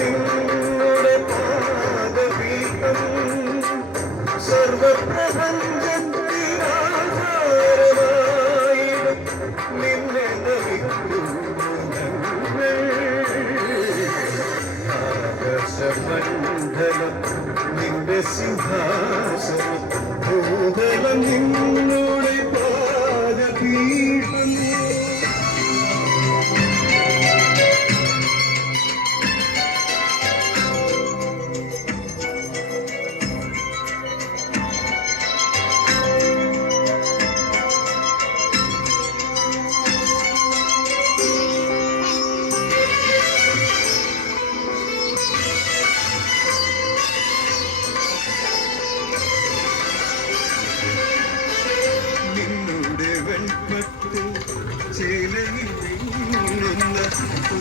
നിന്നുടെ പാദപീഠം സർവപ്രപഞ്ചത്തിനാധാരമായിടും നിന്നെ നമിക്കുന്നു ഞങ്ങൾ. ആകാശമണ്ഡലം നിന്റെ സിംഹാസനം, ഭൂതലം നിന്നുടെ പാദപീഠം.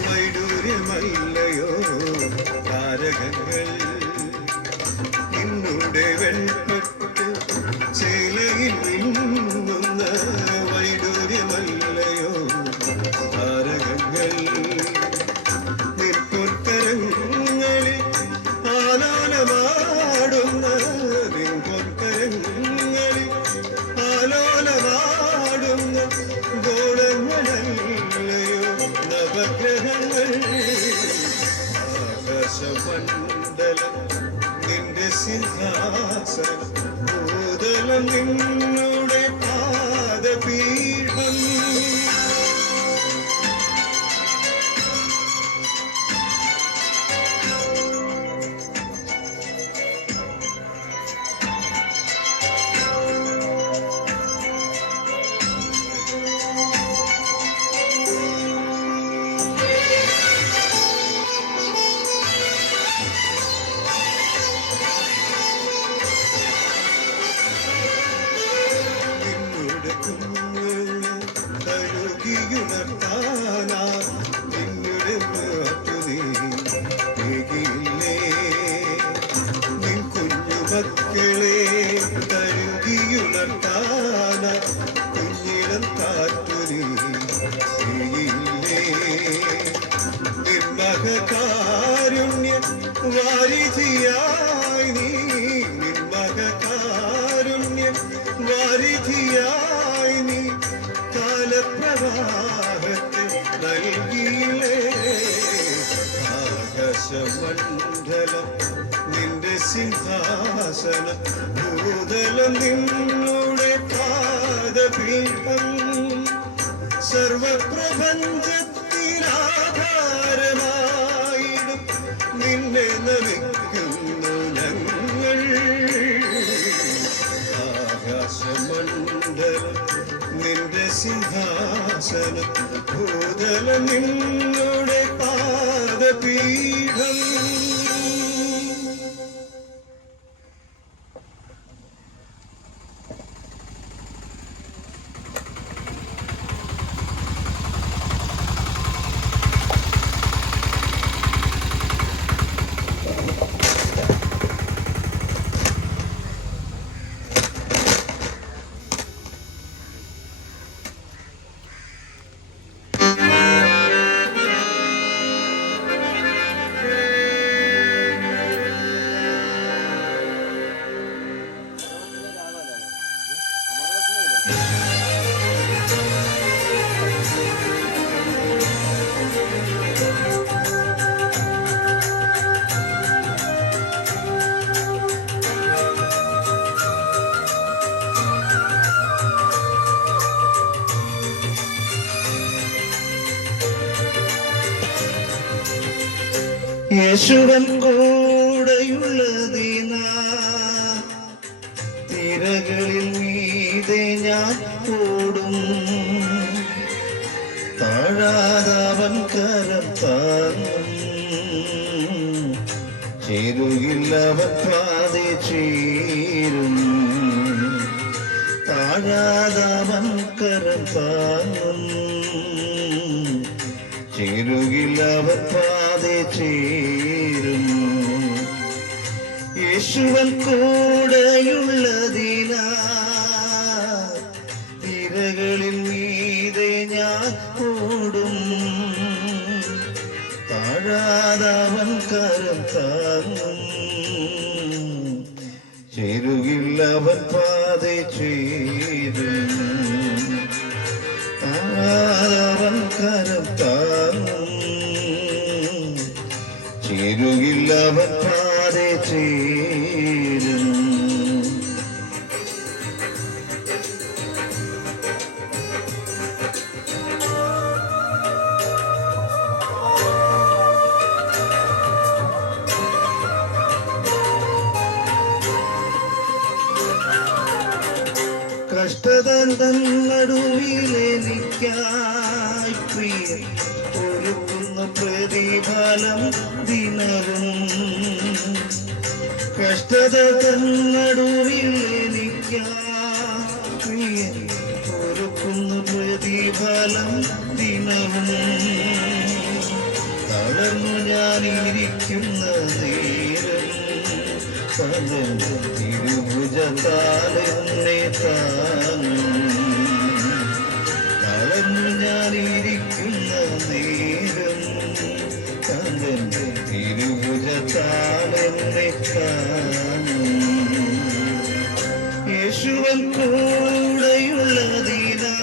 വൈഡൂര്യമല്ലയോ താരകങ്ങൾ, നിന്നുടെ വെൺപട്ട് ചേലയിൽ മിന്നുന്ന വൈഡൂര്യമല്ലയോ താരകങ്ങൾ. നിൻപൊൻകരങ്ങളിൽ ആലോലമാടുന്ന നിൻപൊൻകരങ്ങളിൽ ആലോലമാടുന്ന ഗോളങ്ങളല്ലയോ നവഗ്രഹങ്ങൾ. ആകാശമണ്ഡലം നിന്റെ സിംഹാസനം, ഭൂതലം നിന്നുടെ പാദപീഠം. മക്കളെ തഴുകിയുണർത്താന കുഞ്ഞിടം കാറ്റുനില്ലേ. നിർമ്മഹകാരുണ്യം വാരിധിയായി നീ, നിർമ്മഹകാരുണ്യം വാരിധിയായി നീ കാലപ്രവാഹത്തെ നൽകിയില്ലേ. ആകാശമണ്ഡലം നിന്റെ സിംഹാസനം, ഭൂതലം നിന്നുടെ പാദപീഠം സർവപ്രപഞ്ചത്തിനാധാരമായിടും നിന്നെ നമിക്കുന്നു ഞങ്ങൾ. ആകാശമണ്ഡലം നിന്റെ സിംഹാസനം, ഭൂതലം നിന്നുടെ പാദപീഠം. യേശുവൻ കൂടെയുള്ളതിനാ തിരകളിൽ മീതെ ഞാൻ ഓടും. താഴാതവൻ കരം താങ്ങും, ചേരുകില്ലവൻ പാതി ചേരും. താഴാതവൻ കരം താങ്ങും, ചേരുകില്ലവൻ പാതി ചേരും. യേശുവൻ കൂടെയുള്ളതിനാ തിരകളിൽ മീതെ ഞാൻ ഓടും. താഴാതവൻ ചേരുകില്ലവൻ പാതെ ചേരും. അവൻ കരം താങ്ങും. ചേരുകില്ലവൻ പാതെ ചേരും. കഷ്ടത നടുവിലെനിക്കായി പ്രിയൻ ഒരുക്കുന്ന പ്രതിഫലം ദിനവും. കഷ്ടത നടുവിലെനിക്കായി പ്രിയൻ ഒരുക്കുന്ന പ്രതിഫലം ദിനവും. തളർന്നു ഞാനിരിക്കുന്ന നേരം തിരുഭുജത്താലെന്നെ താങ്ങും. തളർന്നു ഞാനിരിക്കുന്ന നേരം തന്റെ തിരുഭുജത്താലെന്നെ താങ്ങും. യേശുവൻ കൂടെയുള്ളതിനാ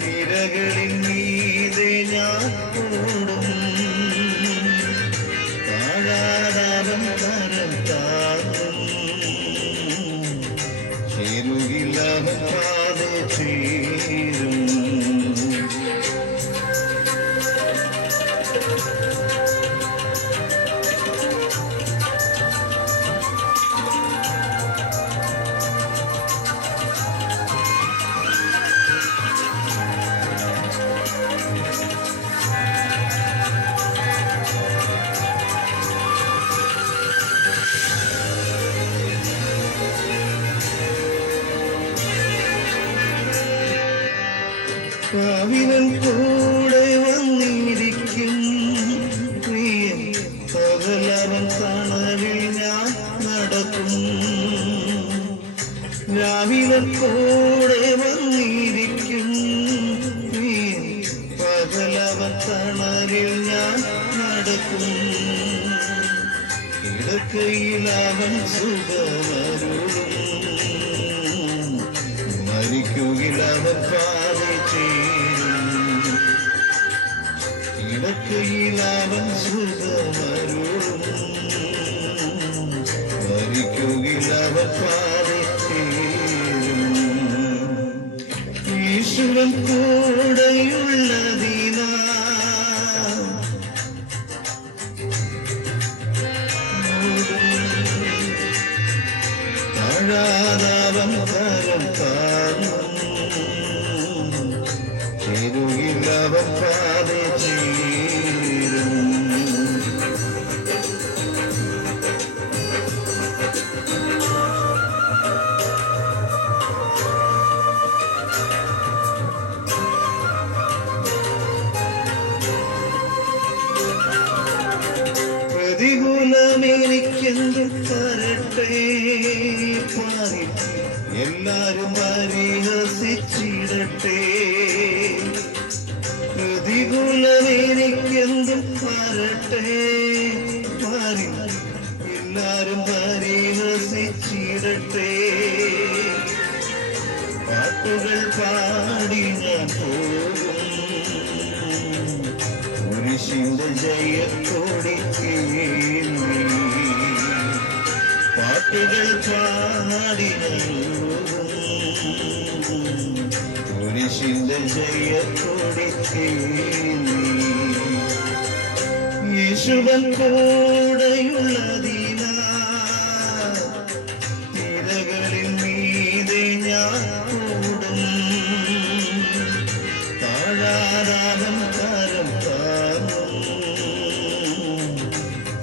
തിരകളിൽ മീതെ ഞാൻ ഓടും. താഴാതവൻ കരം താങ്ങും. ചേരുകില്ലവൻ പാതെ ചേരും. കാവിലൻ കൂടെ വന്നിരിക്കും പ്രിയൻ. പകലവൻ തണലിൽ ഞാൻ നടക്കും. രാവിലൻ കൂടെ വന്നിരിക്കും പ്രിയൻ. പകലവൻ തണലിൽ ഞാൻ നടക്കും. കിടക്കയിൽ അവൻ സുഖമരുളും. മരിക്കുകിലവൻ പാതെ ചേരും. കിടക്കയിലവൻ സുഖമരുളും. മരിക്കുകിലവൻ പാതെ ചേരും. യേശുവൻ കൂടെയുള്ളതിനാ താഴാതവൻ കരം താങ്ങും. ചേരുകില്ലവൻ പാതെ ചേരും. പ്രതികൂലമെനിക്കെന്തു തരട്ടെ പാരി എല്ലാരും പരിഹസിച്ചിടട്ടെ. പ്രതികൂലമെനിക്കെന്തും വരട്ടെ പാരി എല്ലാരും പരിഹസിച്ചിടട്ടെ. പാട്ടുകൾ പാടി ഞാൻ പോകും. കുരിശിന്റെ ജയത്തോടെ കേൾവി. പാട്ടുകൾ പാടി കുരിശിന്റെ ജയത്തോടെ കേൾവി. യേശുവൻ കൂടെയുള്ളതിനാ തിരകളിൽ മീതെ ഞാൻ ഓടും. താഴാതവൻ കരം താങ്ങും.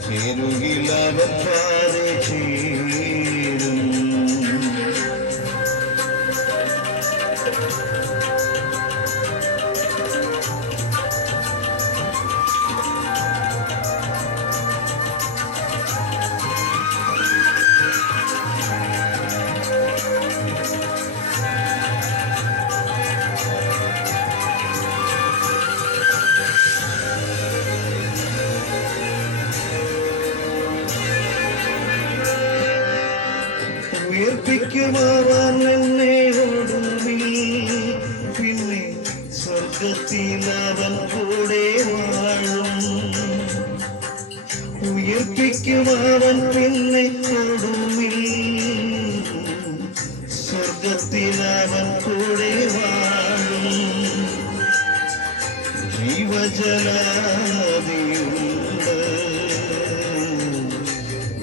ചേരുകില്ലവൻ പാതെ ചേരും. ഉയർപ്പിക്കുവാൻ എന്നെ ഒടുവിൽ, പിന്നെ സ്വർഗത്തിൽ അവൻ കൂടെ വാഴും. ഉയർപ്പിക്കുവാൻ പിന്നെ ഒടുവിൽ, സ്വർഗത്തിൽ അവൻ കൂടെ വാഴും. ജീവജലാദിയുണ്ട്,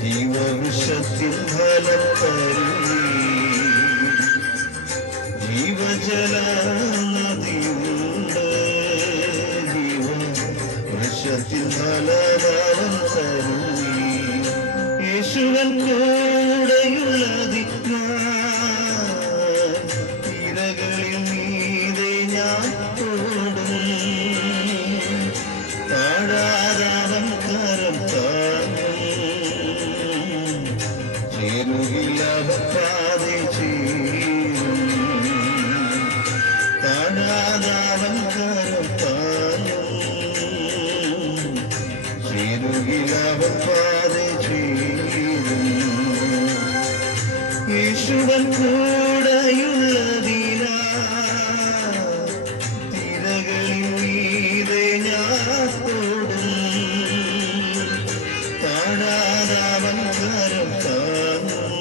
ജീവവൃക്ഷത്തിൻ ഫലം തരുവീ. ജീവജലാനദിയുണ്ട്, ജീവവൃക്ഷത്തിൻ ഫലം തരുവീ. യേശുവൻ കൂടെയുള്ളതിനാൽ തിരകളിൽ മീതെ ഞാൻ ഓടും. താഴാതവൻ കരം താങ്ങും, ചേരുകിലവപ്പാതെ ചേരും. താഴാതവൻ കരം താങ്ങും, ചേരുകിലവപ്പാതെ ചേരും. യേശുവൻ കൂടെയുള്ളതിനാ തിരകളിൽ മീതെ ഞാൻ ഓടും. താഴാതവൻ കരം താങ്ങും,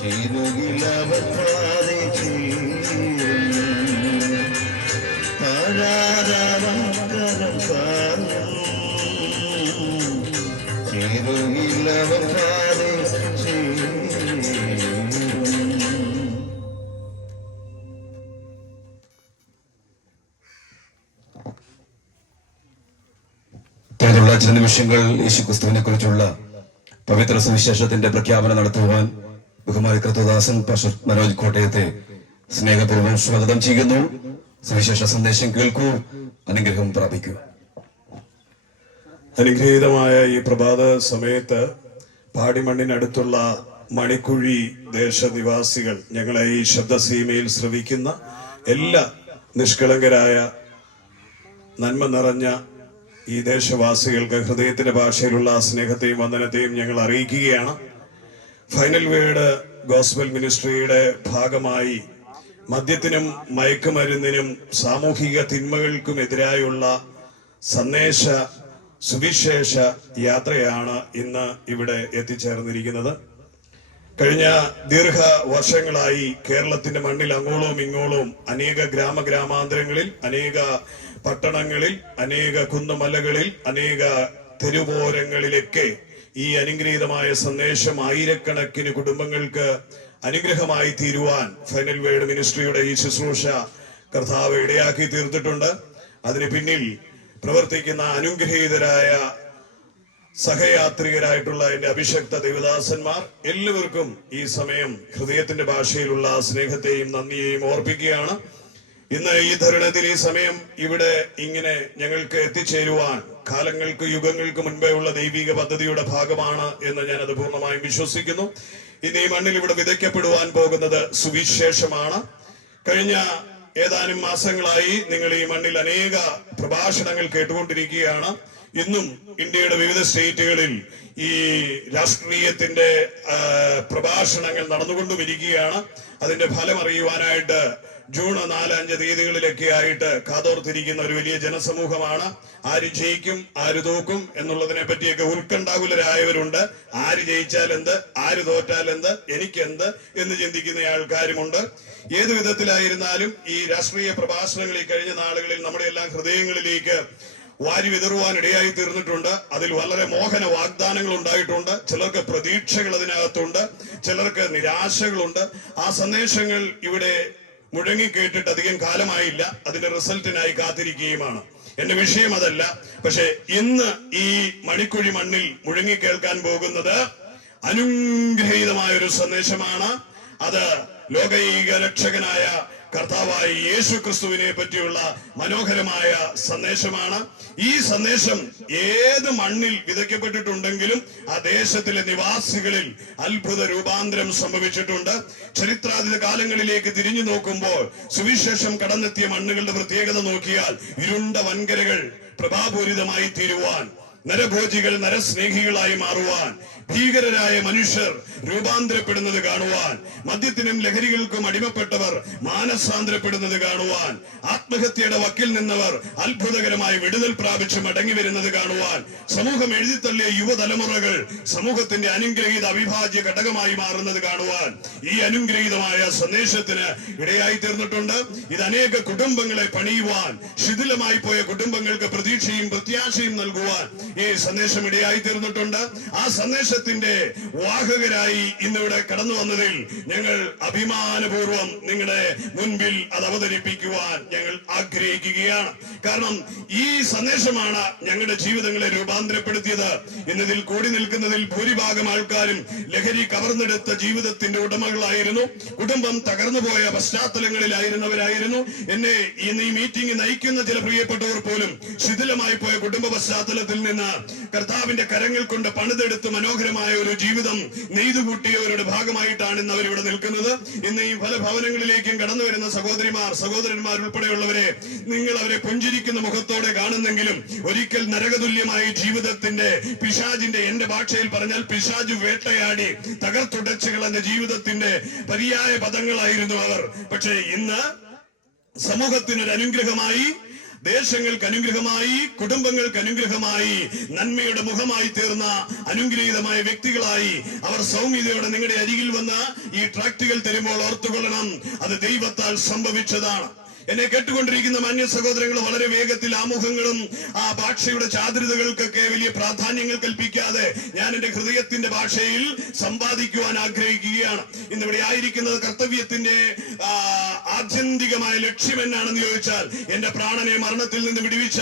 ചേരുകിലവപ്പാതെ ചേരും. താഴാതവൻ കരം താങ്ങും, ചേരുകിലവപ്പാതെ ചേരും. തുടർന്നുള്ള ചില നിമിഷങ്ങൾ യേശുക്രിസ്തുവിനെ കുറിച്ചുള്ള പവിത്ര സുവിശേഷത്തിന്റെ പ്രഖ്യാപനം നടത്തുവാൻ ബഹുമാനി കർത്തദാസൻ പാസ്റ്റർ മനോജ് കോട്ടയത്തെ സ്നേഹപൂർവ്വം സ്വാഗതം ചെയ്യുന്നു. സുവിശേഷ സന്ദേശം കേൾക്കൂ, അനുഗ്രഹം പ്രാപിക്കൂ. അനുഗ്രഹീതമായ ഈ പ്രഭാത സമയത്ത് പാടിമണ്ണിനടുത്തുള്ള മണിക്കുഴി ദേശനിവാസികൾ, ഞങ്ങളെ ഈ ശബ്ദസീമയിൽ ശ്രവിക്കുന്ന എല്ലാ നിഷ്കളങ്കരായ നന്മ നിറഞ്ഞ ഈ ദേശവാസികൾക്ക് ഹൃദയത്തിന്റെ ഭാഷയിലുള്ള സ്നേഹത്തെയും വന്ദനത്തെയും ഞങ്ങൾ അറിയിക്കുകയാണ്. ഫൈനൽ വേർഡ് ഗോസ്ബൽ മിനിസ്ട്രിയുടെ ഭാഗമായി മദ്യത്തിനും മയക്കുമരുന്നിനും സാമൂഹിക തിന്മകൾക്കും എതിരായുള്ള സന്ദേശ സുവിശേഷ യാത്രയാണ് ഇന്ന് ഇവിടെ എത്തിച്ചേർന്നിരിക്കുന്നത്. കഴിഞ്ഞ ദീർഘ വർഷങ്ങളായി കേരളത്തിന്റെ മണ്ണിൽ അങ്ങോളവും ഇങ്ങോളവും അനേക ഗ്രാമാന്തരങ്ങളിൽ, അനേക പട്ടണങ്ങളിൽ, അനേക കുന്നുമലകളിൽ, അനേക തെരുവോരങ്ങളിലൊക്കെ ഈ അനുഗ്രഹീതമായ സന്ദേശം ആയിരക്കണക്കിന് കുടുംബങ്ങൾക്ക് അനുഗ്രഹമായി തീരുവാൻ ഫൈനൽ വേർഡ് മിനിസ്ട്രിയുടെ ഈ ശുശ്രൂഷ കർത്താവ് ഇടയാക്കി തീർത്തിട്ടുണ്ട്. അതിന് പിന്നിൽ പ്രവർത്തിക്കുന്ന അനുഗ്രഹീതരായ സഹയാത്രികരായിട്ടുള്ള എന്റെ അഭിഷക്ത ദേവദാസന്മാർ എല്ലാവർക്കും ഈ സമയം ഹൃദയത്തിന്റെ ഭാഷയിലുള്ള സ്നേഹത്തെയും നന്ദിയെയും ഓർപ്പിക്കുകയാണ്. ഇന്ന് ഈ തരുണത്തിൽ ഈ സമയം ഇവിടെ ഇങ്ങനെ ഞങ്ങൾക്ക് എത്തിച്ചേരുവാൻ കാലങ്ങൾക്ക് യുഗങ്ങൾക്ക് മുൻപേ ഉള്ള ദൈവിക പദ്ധതിയുടെ ഭാഗമാണ് എന്ന് ഞാൻ അത് പൂർണ്ണമായും വിശ്വസിക്കുന്നു. ഇന്ന് ഈ മണ്ണിൽ ഇവിടെ വിതയ്ക്കപ്പെടുവാൻ പോകുന്നത് സുവിശേഷമാണ്. കഴിഞ്ഞ ഏതാനും മാസങ്ങളായി നിങ്ങൾ ഈ മണ്ണിൽ അനേക പ്രഭാഷണങ്ങൾ കേട്ടുകൊണ്ടിരിക്കുകയാണ്. ഇന്നും ഇന്ത്യയുടെ വിവിധ സ്റ്റേറ്റുകളിൽ ഈ രാഷ്ട്രീയത്തിന്റെ പ്രഭാഷണങ്ങൾ നടന്നുകൊണ്ടുമിരിക്കുകയാണ്. അതിന്റെ ഫലം അറിയുവാനായിട്ട് ജൂൺ 4-5 തീയതികളിലൊക്കെ ആയിട്ട് കാതോർത്തിരിക്കുന്ന ഒരു വലിയ ജനസമൂഹമാണ്. ആര് ജയിക്കും, ആര് തോക്കും എന്നുള്ളതിനെ പറ്റിയൊക്കെ ഉത്കണ്ഠാകുലരായവരുണ്ട്. ആര് ജയിച്ചാൽ എന്ത്, ആര് തോറ്റാൽ എന്ത്, എനിക്കെന്ത് എന്ന് ചിന്തിക്കുന്ന ആൾക്കാരുമുണ്ട്. ഏതു വിധത്തിലായിരുന്നാലും ഈ രാഷ്ട്രീയ പ്രഭാഷണങ്ങൾ ഈ കഴിഞ്ഞ നാളുകളിൽ നമ്മുടെ എല്ലാം ഹൃദയങ്ങളിലേക്ക് വാരി വിതറുവാൻ ഇടയായി തീർന്നിട്ടുണ്ട്. അതിൽ വളരെ മോഹന വാഗ്ദാനങ്ങൾ ഉണ്ടായിട്ടുണ്ട്. ചിലർക്ക് പ്രതീക്ഷകൾ അതിനകത്തുണ്ട്, ചിലർക്ക് നിരാശകളുണ്ട്. ആ സന്ദേശങ്ങൾ ഇവിടെ മുഴങ്ങിക്കേട്ടിട്ട് അധികം കാലമായില്ല. അതിന്റെ റിസൾട്ടിനായി കാത്തിരിക്കുകയുമാണ്. എന്റെ വിഷയം അതല്ല. പക്ഷെ ഇന്ന് ഈ മണിക്കുഴി മണ്ണിൽ മുഴങ്ങിക്കേൾക്കാൻ പോകുന്നത് അനുഗ്രഹീതമായ ഒരു സന്ദേശമാണ്. അത് ലോകൈക രക്ഷകനായ കർത്താവായ യേശു ക്രിസ്തുവിനെ പറ്റിയുള്ള മനോഹരമായ സന്ദേശമാണ്. ഈ സന്ദേശം ഏത് മണ്ണിൽ വിതയ്ക്കപ്പെട്ടിട്ടുണ്ടെങ്കിലും ആ ദേശത്തിലെ നിവാസികളിൽ അത്ഭുത രൂപാന്തരം സംഭവിച്ചിട്ടുണ്ട്. ചരിത്രാതീത കാലങ്ങളിലേക്ക് തിരിഞ്ഞു നോക്കുമ്പോൾ സുവിശേഷം കടന്നെത്തിയ മണ്ണുകളുടെ പ്രത്യേകത നോക്കിയാൽ ഇരുണ്ട വൻകരകൾ പ്രഭാപൂരിതമായി തീരുവാൻ നരഭോജികൾ നരസ്നേഹികളായി മാറുവാൻ, ഭീകരരായ മനുഷ്യർ രൂപാന്തരപ്പെടുന്നത് കാണുവാൻ, മദ്യത്തിനും ലഹരികൾക്കും അടിമപ്പെട്ടവർ മാനസാന്തരപ്പെടുന്നത് കാണുവാൻ, ആത്മഹത്യയുടെ വക്കിൽ നിന്നവർ അത്ഭുതകരമായി വിടുതൽ പ്രാപിച്ച് മടങ്ങി വരുന്നത് കാണുവാൻ, സമൂഹം എഴുതിത്തള്ളിയ യുവതലമുറകൾ സമൂഹത്തിന്റെ അനുഗ്രഹീത അവിഭാജ്യ ഘടകമായി മാറുന്നത് കാണുവാൻ ഈ അനുഗ്രഹീതമായ സന്ദേശത്തിന് ഇടയായി തീർന്നിട്ടുണ്ട്. ഇത് അനേക കുടുംബങ്ങളെ പണിയുവാൻ, ശിഥിലമായി പോയ കുടുംബങ്ങൾക്ക് പ്രതീക്ഷയും പ്രത്യാശയും നൽകുവാൻ ഈ സന്ദേശം ഇടയായി തീർന്നിട്ടുണ്ട്. ആ സന്ദേശത്തിന്റെ വാഹകരായി ഇന്നിവിടെ കടന്നു വന്നതിൽ ഞങ്ങൾ അഭിമാനപൂർവ്വം നിങ്ങളുടെ മുൻപിൽ അത് അവതരിപ്പിക്കുവാൻ ഞങ്ങൾ ആഗ്രഹിക്കുകയാണ്. കാരണം ഈ സന്ദേശമാണ് ഞങ്ങളുടെ ജീവിതങ്ങളെ രൂപാന്തരപ്പെടുത്തിയത്. ഇന്നതിൽ കൂടി നിൽക്കുന്നതിൽ ഭൂരിഭാഗം ആൾക്കാരും ലഹരി കവർന്നെടുത്ത ജീവിതത്തിന്റെ ഉടമകളായിരുന്നു. കുടുംബം തകർന്നുപോയ പശ്ചാത്തലങ്ങളിലായിരുന്നവരായിരുന്നു. എന്നെ ഇന്ന് ഈ മീറ്റിംഗ് നയിക്കുന്ന ചില പ്രിയപ്പെട്ടവർ പോലും ശിഥിലമായി പോയ കുടുംബ പശ്ചാത്തലത്തിൽ നിന്ന് കർത്താവിന്റെ കരങ്ങൾ കൊണ്ട് പണിതെടുത്ത് മനോഹരമായ ഒരു ജീവിതം നെയ്തുകൂട്ടിയവരുടെ ഭാഗമായിട്ടാണ് ഇന്ന് അവരിവിടെ നിൽക്കുന്നത്. ഇന്ന് ഈ പല ഭവനങ്ങളിലേക്കും കടന്നു വരുന്ന സഹോദരിമാർ, സഹോദരന്മാർ ഉൾപ്പെടെയുള്ളവരെ നിങ്ങൾ അവരെ പുഞ്ചിരിക്കുന്ന മുഖത്തോടെ കാണുന്നെങ്കിലും ഒരിക്കൽ നരകതുല്യമായ ജീവിതത്തിന്റെ പിശാചിന്റെ, എന്റെ ഭാഷയിൽ പറഞ്ഞാൽ പിശാചു വേട്ടയാടി തകർത്തുടച്ചു കളഞ്ഞ ജീവിതത്തിന്റെ പര്യായ പദങ്ങളായിരുന്നു അവർ. പക്ഷേ ഇന്ന് സമൂഹത്തിനൊരു അനുഗ്രഹമായി, ദേശങ്ങൾക്ക് അനുഗ്രഹമായി, കുടുംബങ്ങൾക്ക് അനുഗ്രഹമായി, നന്മയുടെ മുഖമായി തീർന്ന അനുഗ്രഹീതമായ വ്യക്തികളായി അവർ സൗമ്യതയോടെ നിങ്ങളുടെ അരികിൽ വന്ന് ഈ ട്രാക്റ്റുകൾ തരുമ്പോൾ ഓർത്തുകൊള്ളണം, അത് ദൈവത്താൽ സംഭവിച്ചതാണ്. എന്നെ കേട്ടുകൊണ്ടിരിക്കുന്ന മാന്യ സഹോദരങ്ങൾ വളരെ വേഗത്തിൽ ആമുഖങ്ങളും ആ ഭാഷയുടെ ചാതുരതകൾക്കൊക്കെ വലിയ പ്രാധാന്യങ്ങൾ കൽപ്പിക്കാതെ ഞാൻ എന്റെ ഹൃദയത്തിന്റെ ഭാഷയിൽ സമ്പാദിക്കുവാൻ ആഗ്രഹിക്കുകയാണ്. ഇന്നിവിടെ ആയിരിക്കുന്നത് കർത്തവ്യത്തിന്റെ ആത്യന്തികമായ ലക്ഷ്യം എന്നാണെന്ന് ചോദിച്ചാൽ എന്റെ പ്രാണനെ മരണത്തിൽ നിന്ന് വിടുവിച്ച,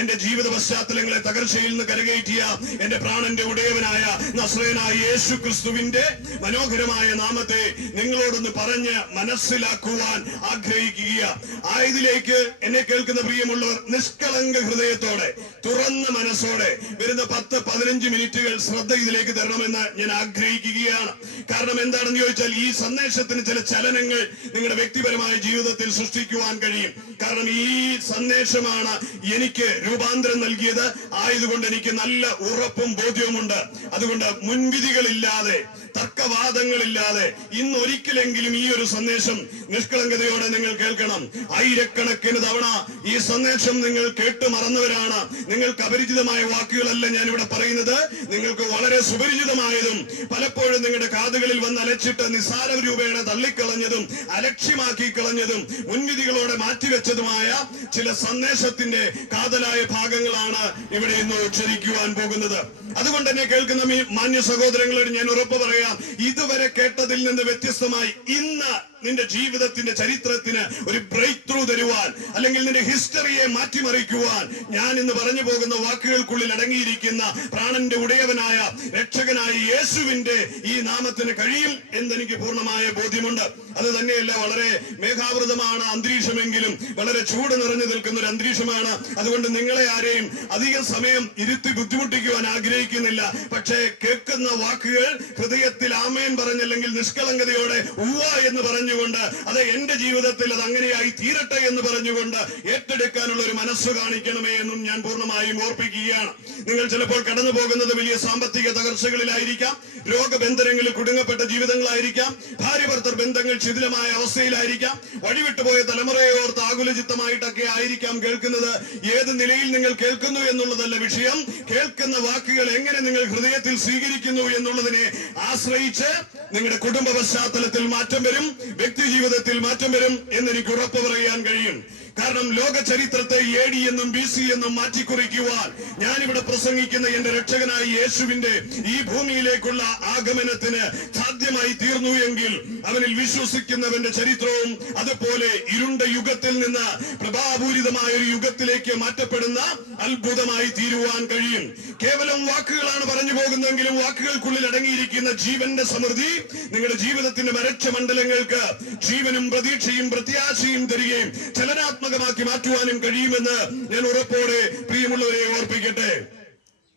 എന്റെ ജീവിത പശ്ചാത്തലങ്ങളെ തകർച്ചയിൽ നിന്ന് കരകയറ്റിയ എന്റെ പ്രാണന്റെ ഉടയവനായ നസ്രയനായ യേശു ക്രിസ്തുവിന്റെ മനോഹരമായ നാമത്തെ നിങ്ങളോടൊന്ന് പറഞ്ഞ് മനസ്സിലാക്കുവാൻ ആഗ്രഹിക്കുക. ആയതിലേക്ക് എന്നെ കേൾക്കുന്ന പ്രിയമുള്ളവർ നിഷ്കളങ്ക ഹൃദയത്തോടെ, തുറന്ന മനസ്സോടെ വരുന്ന 10-15 മിനിറ്റുകൾ ശ്രദ്ധ ഇതിലേക്ക് തരണമെന്ന് ഞാൻ ആഗ്രഹിക്കുകയാണ്. കാരണം എന്താണെന്ന് ചോദിച്ചാൽ ഈ സന്ദേശത്തിന് ചില ചലനങ്ങൾ നിങ്ങളുടെ വ്യക്തിപരമായ ജീവിതത്തിൽ സൃഷ്ടിക്കുവാൻ കഴിയും. കാരണം ഈ സന്ദേശമാണ് എനിക്ക് രൂപാന്തരം നൽകിയത്. ആയതുകൊണ്ട് എനിക്ക് നല്ല ഉറപ്പും ബോധ്യവുമുണ്ട്. അതുകൊണ്ട് മുൻവിധികളില്ലാതെ, തർക്കവാദങ്ങളില്ലാതെ ഇന്നൊരിക്കലെങ്കിലും ഈ ഒരു സന്ദേശം നിഷ്കളങ്കതയോടെ നിങ്ങൾ കേൾക്കണം. ആയിരക്കണക്കിന് തവണ ഈ സന്ദേശം നിങ്ങൾ കേട്ടു മറന്നവരാണ്. നിങ്ങൾക്ക് അപരിചിതമായ വാക്കുകളല്ല ഞാനിവിടെ പറയുന്നത്, നിങ്ങൾക്ക് വളരെ സുപരിചിതമായതും പലപ്പോഴും നിങ്ങളുടെ കാതുകളിൽ വന്ന് അലച്ചിട്ട് നിസ്സാര രൂപേണ തള്ളിക്കളഞ്ഞതും അലക്ഷ്യമാക്കി കളഞ്ഞതും മുൻവിധികളോടെ മാറ്റിവെച്ചതുമായ ചില സന്ദേശത്തിന്റെ കാതലായ ഭാഗങ്ങളാണ് ഇവിടെ ഇന്ന് ഉച്ചരിക്കുവാൻ പോകുന്നത്. അതുകൊണ്ട് തന്നെ കേൾക്കുന്ന മാന്യ സഹോദരങ്ങളോട് ഞാൻ ഉറപ്പ് പറയാം, ഇതുവരെ കേട്ടതിൽ നിന്ന് വ്യത്യസ്തമായി ഇന്ന് നിന്റെ ജീവിതത്തിന്റെ ചരിത്രത്തിന് ഒരു ബ്രേക്ക് ത്രൂ തരുവാൻ, അല്ലെങ്കിൽ നിന്റെ ഹിസ്റ്ററിയെ മാറ്റിമറിക്കുവാൻ ഞാൻ ഇന്ന് പറഞ്ഞു പോകുന്ന വാക്കുകൾക്കുള്ളിൽ അടങ്ങിയിരിക്കുന്ന പ്രാണന്റെ ഉടയവനായ രക്ഷകനായ യേശുവിന്റെ ഈ നാമത്തിന് കഴിയും എന്നെനിക്ക് പൂർണ്ണമായ ബോധ്യമുണ്ട്. അത് തന്നെയല്ല, വളരെ മേഘാവൃതമാണ് അന്തരീക്ഷമെങ്കിലും വളരെ ചൂട് നിറഞ്ഞു നിൽക്കുന്ന ഒരു അന്തരീക്ഷമാണ്. അതുകൊണ്ട് നിങ്ങളെ ആരെയും അധികം സമയം ഇരുത്തി ബുദ്ധിമുട്ടിക്കുവാൻ ആഗ്രഹിക്കുന്നില്ല. പക്ഷേ കേൾക്കുന്ന വാക്കുകൾ ഹൃദയത്തിൽ ആമേൻ പറഞ്ഞല്ലെങ്കിൽ നിഷ്കളങ്കതയോടെ ഉവ്വ എന്ന് പറഞ്ഞുകൊണ്ട്, അത് എന്റെ ജീവിതത്തിൽ അത് അങ്ങനെയായി തീരട്ടെ എന്ന് പറഞ്ഞുകൊണ്ട് ഏറ്റെടുക്കാനുള്ള ഒരു മനസ്സ് കാണിക്കണമേ എന്നും ഞാൻ പൂർണ്ണമായും ഓർപ്പിക്കുകയാണ്. നിങ്ങൾ ചിലപ്പോൾ കടന്നു പോകുന്നത് വലിയ സാമ്പത്തിക തകർച്ചകളിലായിരിക്കാം, രോഗബന്ധനങ്ങളിൽ കുടുങ്ങപ്പെട്ട ജീവിതങ്ങളായിരിക്കാം, ഭാര്യ ഭർത്തൃ ബന്ധങ്ങൾ ശിഥിലമായ അവസ്ഥയിലായിരിക്കാം, വഴിവിട്ടുപോയ തലമുറയെ ഓർത്ത് ആകുലചിത്തമായിട്ടൊക്കെ ആയിരിക്കാം കേൾക്കുന്നത്. ഏത് നിലയിൽ നിങ്ങൾ കേൾക്കുന്നു എന്നുള്ളതല്ല വിഷയം, കേൾക്കുന്ന വാക്കുകൾ എങ്ങനെ നിങ്ങൾ ഹൃദയത്തിൽ സ്വീകരിക്കുന്നു എന്നുള്ളതിനെ ആശ്രയിച്ച് നിങ്ങളുടെ കുടുംബ പശ്ചാത്തലത്തിൽ മാറ്റം വരും, വ്യക്തി ജീവിതത്തിൽ മാറ്റം വരും എന്നെനിക്ക് ഉറപ്പ് പറയാൻ കഴിയും. കാരണം ലോക ചരിത്രത്തെ AD എന്നും BC എന്നും മാറ്റിക്കുറിക്കുവാൻ ഞാനിവിടെ പ്രസംഗിക്കുന്ന എന്റെ രക്ഷകനായ യേശുവിന്റെ ഈ ഭൂമിയിലേക്കുള്ള ആഗമനത്തിന് സാധ്യമായി തീർന്നു എങ്കിൽ അവനിൽ വിശ്വസിക്കുന്നവന്റെ ചരിത്രവും അതുപോലെ ഇരുണ്ട യുഗത്തിൽ നിന്ന് പ്രഭാപൂരിതമായ ഒരു യുഗത്തിലേക്ക് മാറ്റപ്പെടുന്ന അത്ഭുതമായി തീരുവാൻ കഴിയും. കേവലം വാക്കുകളാണ് പറഞ്ഞു പോകുന്നതെങ്കിലും വാക്കുകൾക്കുള്ളിൽ അടങ്ങിയിരിക്കുന്ന ജീവന്റെ സമൃദ്ധി നിങ്ങളുടെ ജീവിതത്തിന്റെ മരച്ച മണ്ഡലങ്ങൾക്ക് ജീവനും പ്രതീക്ഷയും പ്രത്യാശയും തരികയും ചലനാത്മകമാക്കി മാറ്റുവാനും കഴിയുമെന്ന് ഞാൻ ഉറപ്പോടെ പ്രിയമുള്ളവരെ ഓർപ്പിക്കട്ടെ.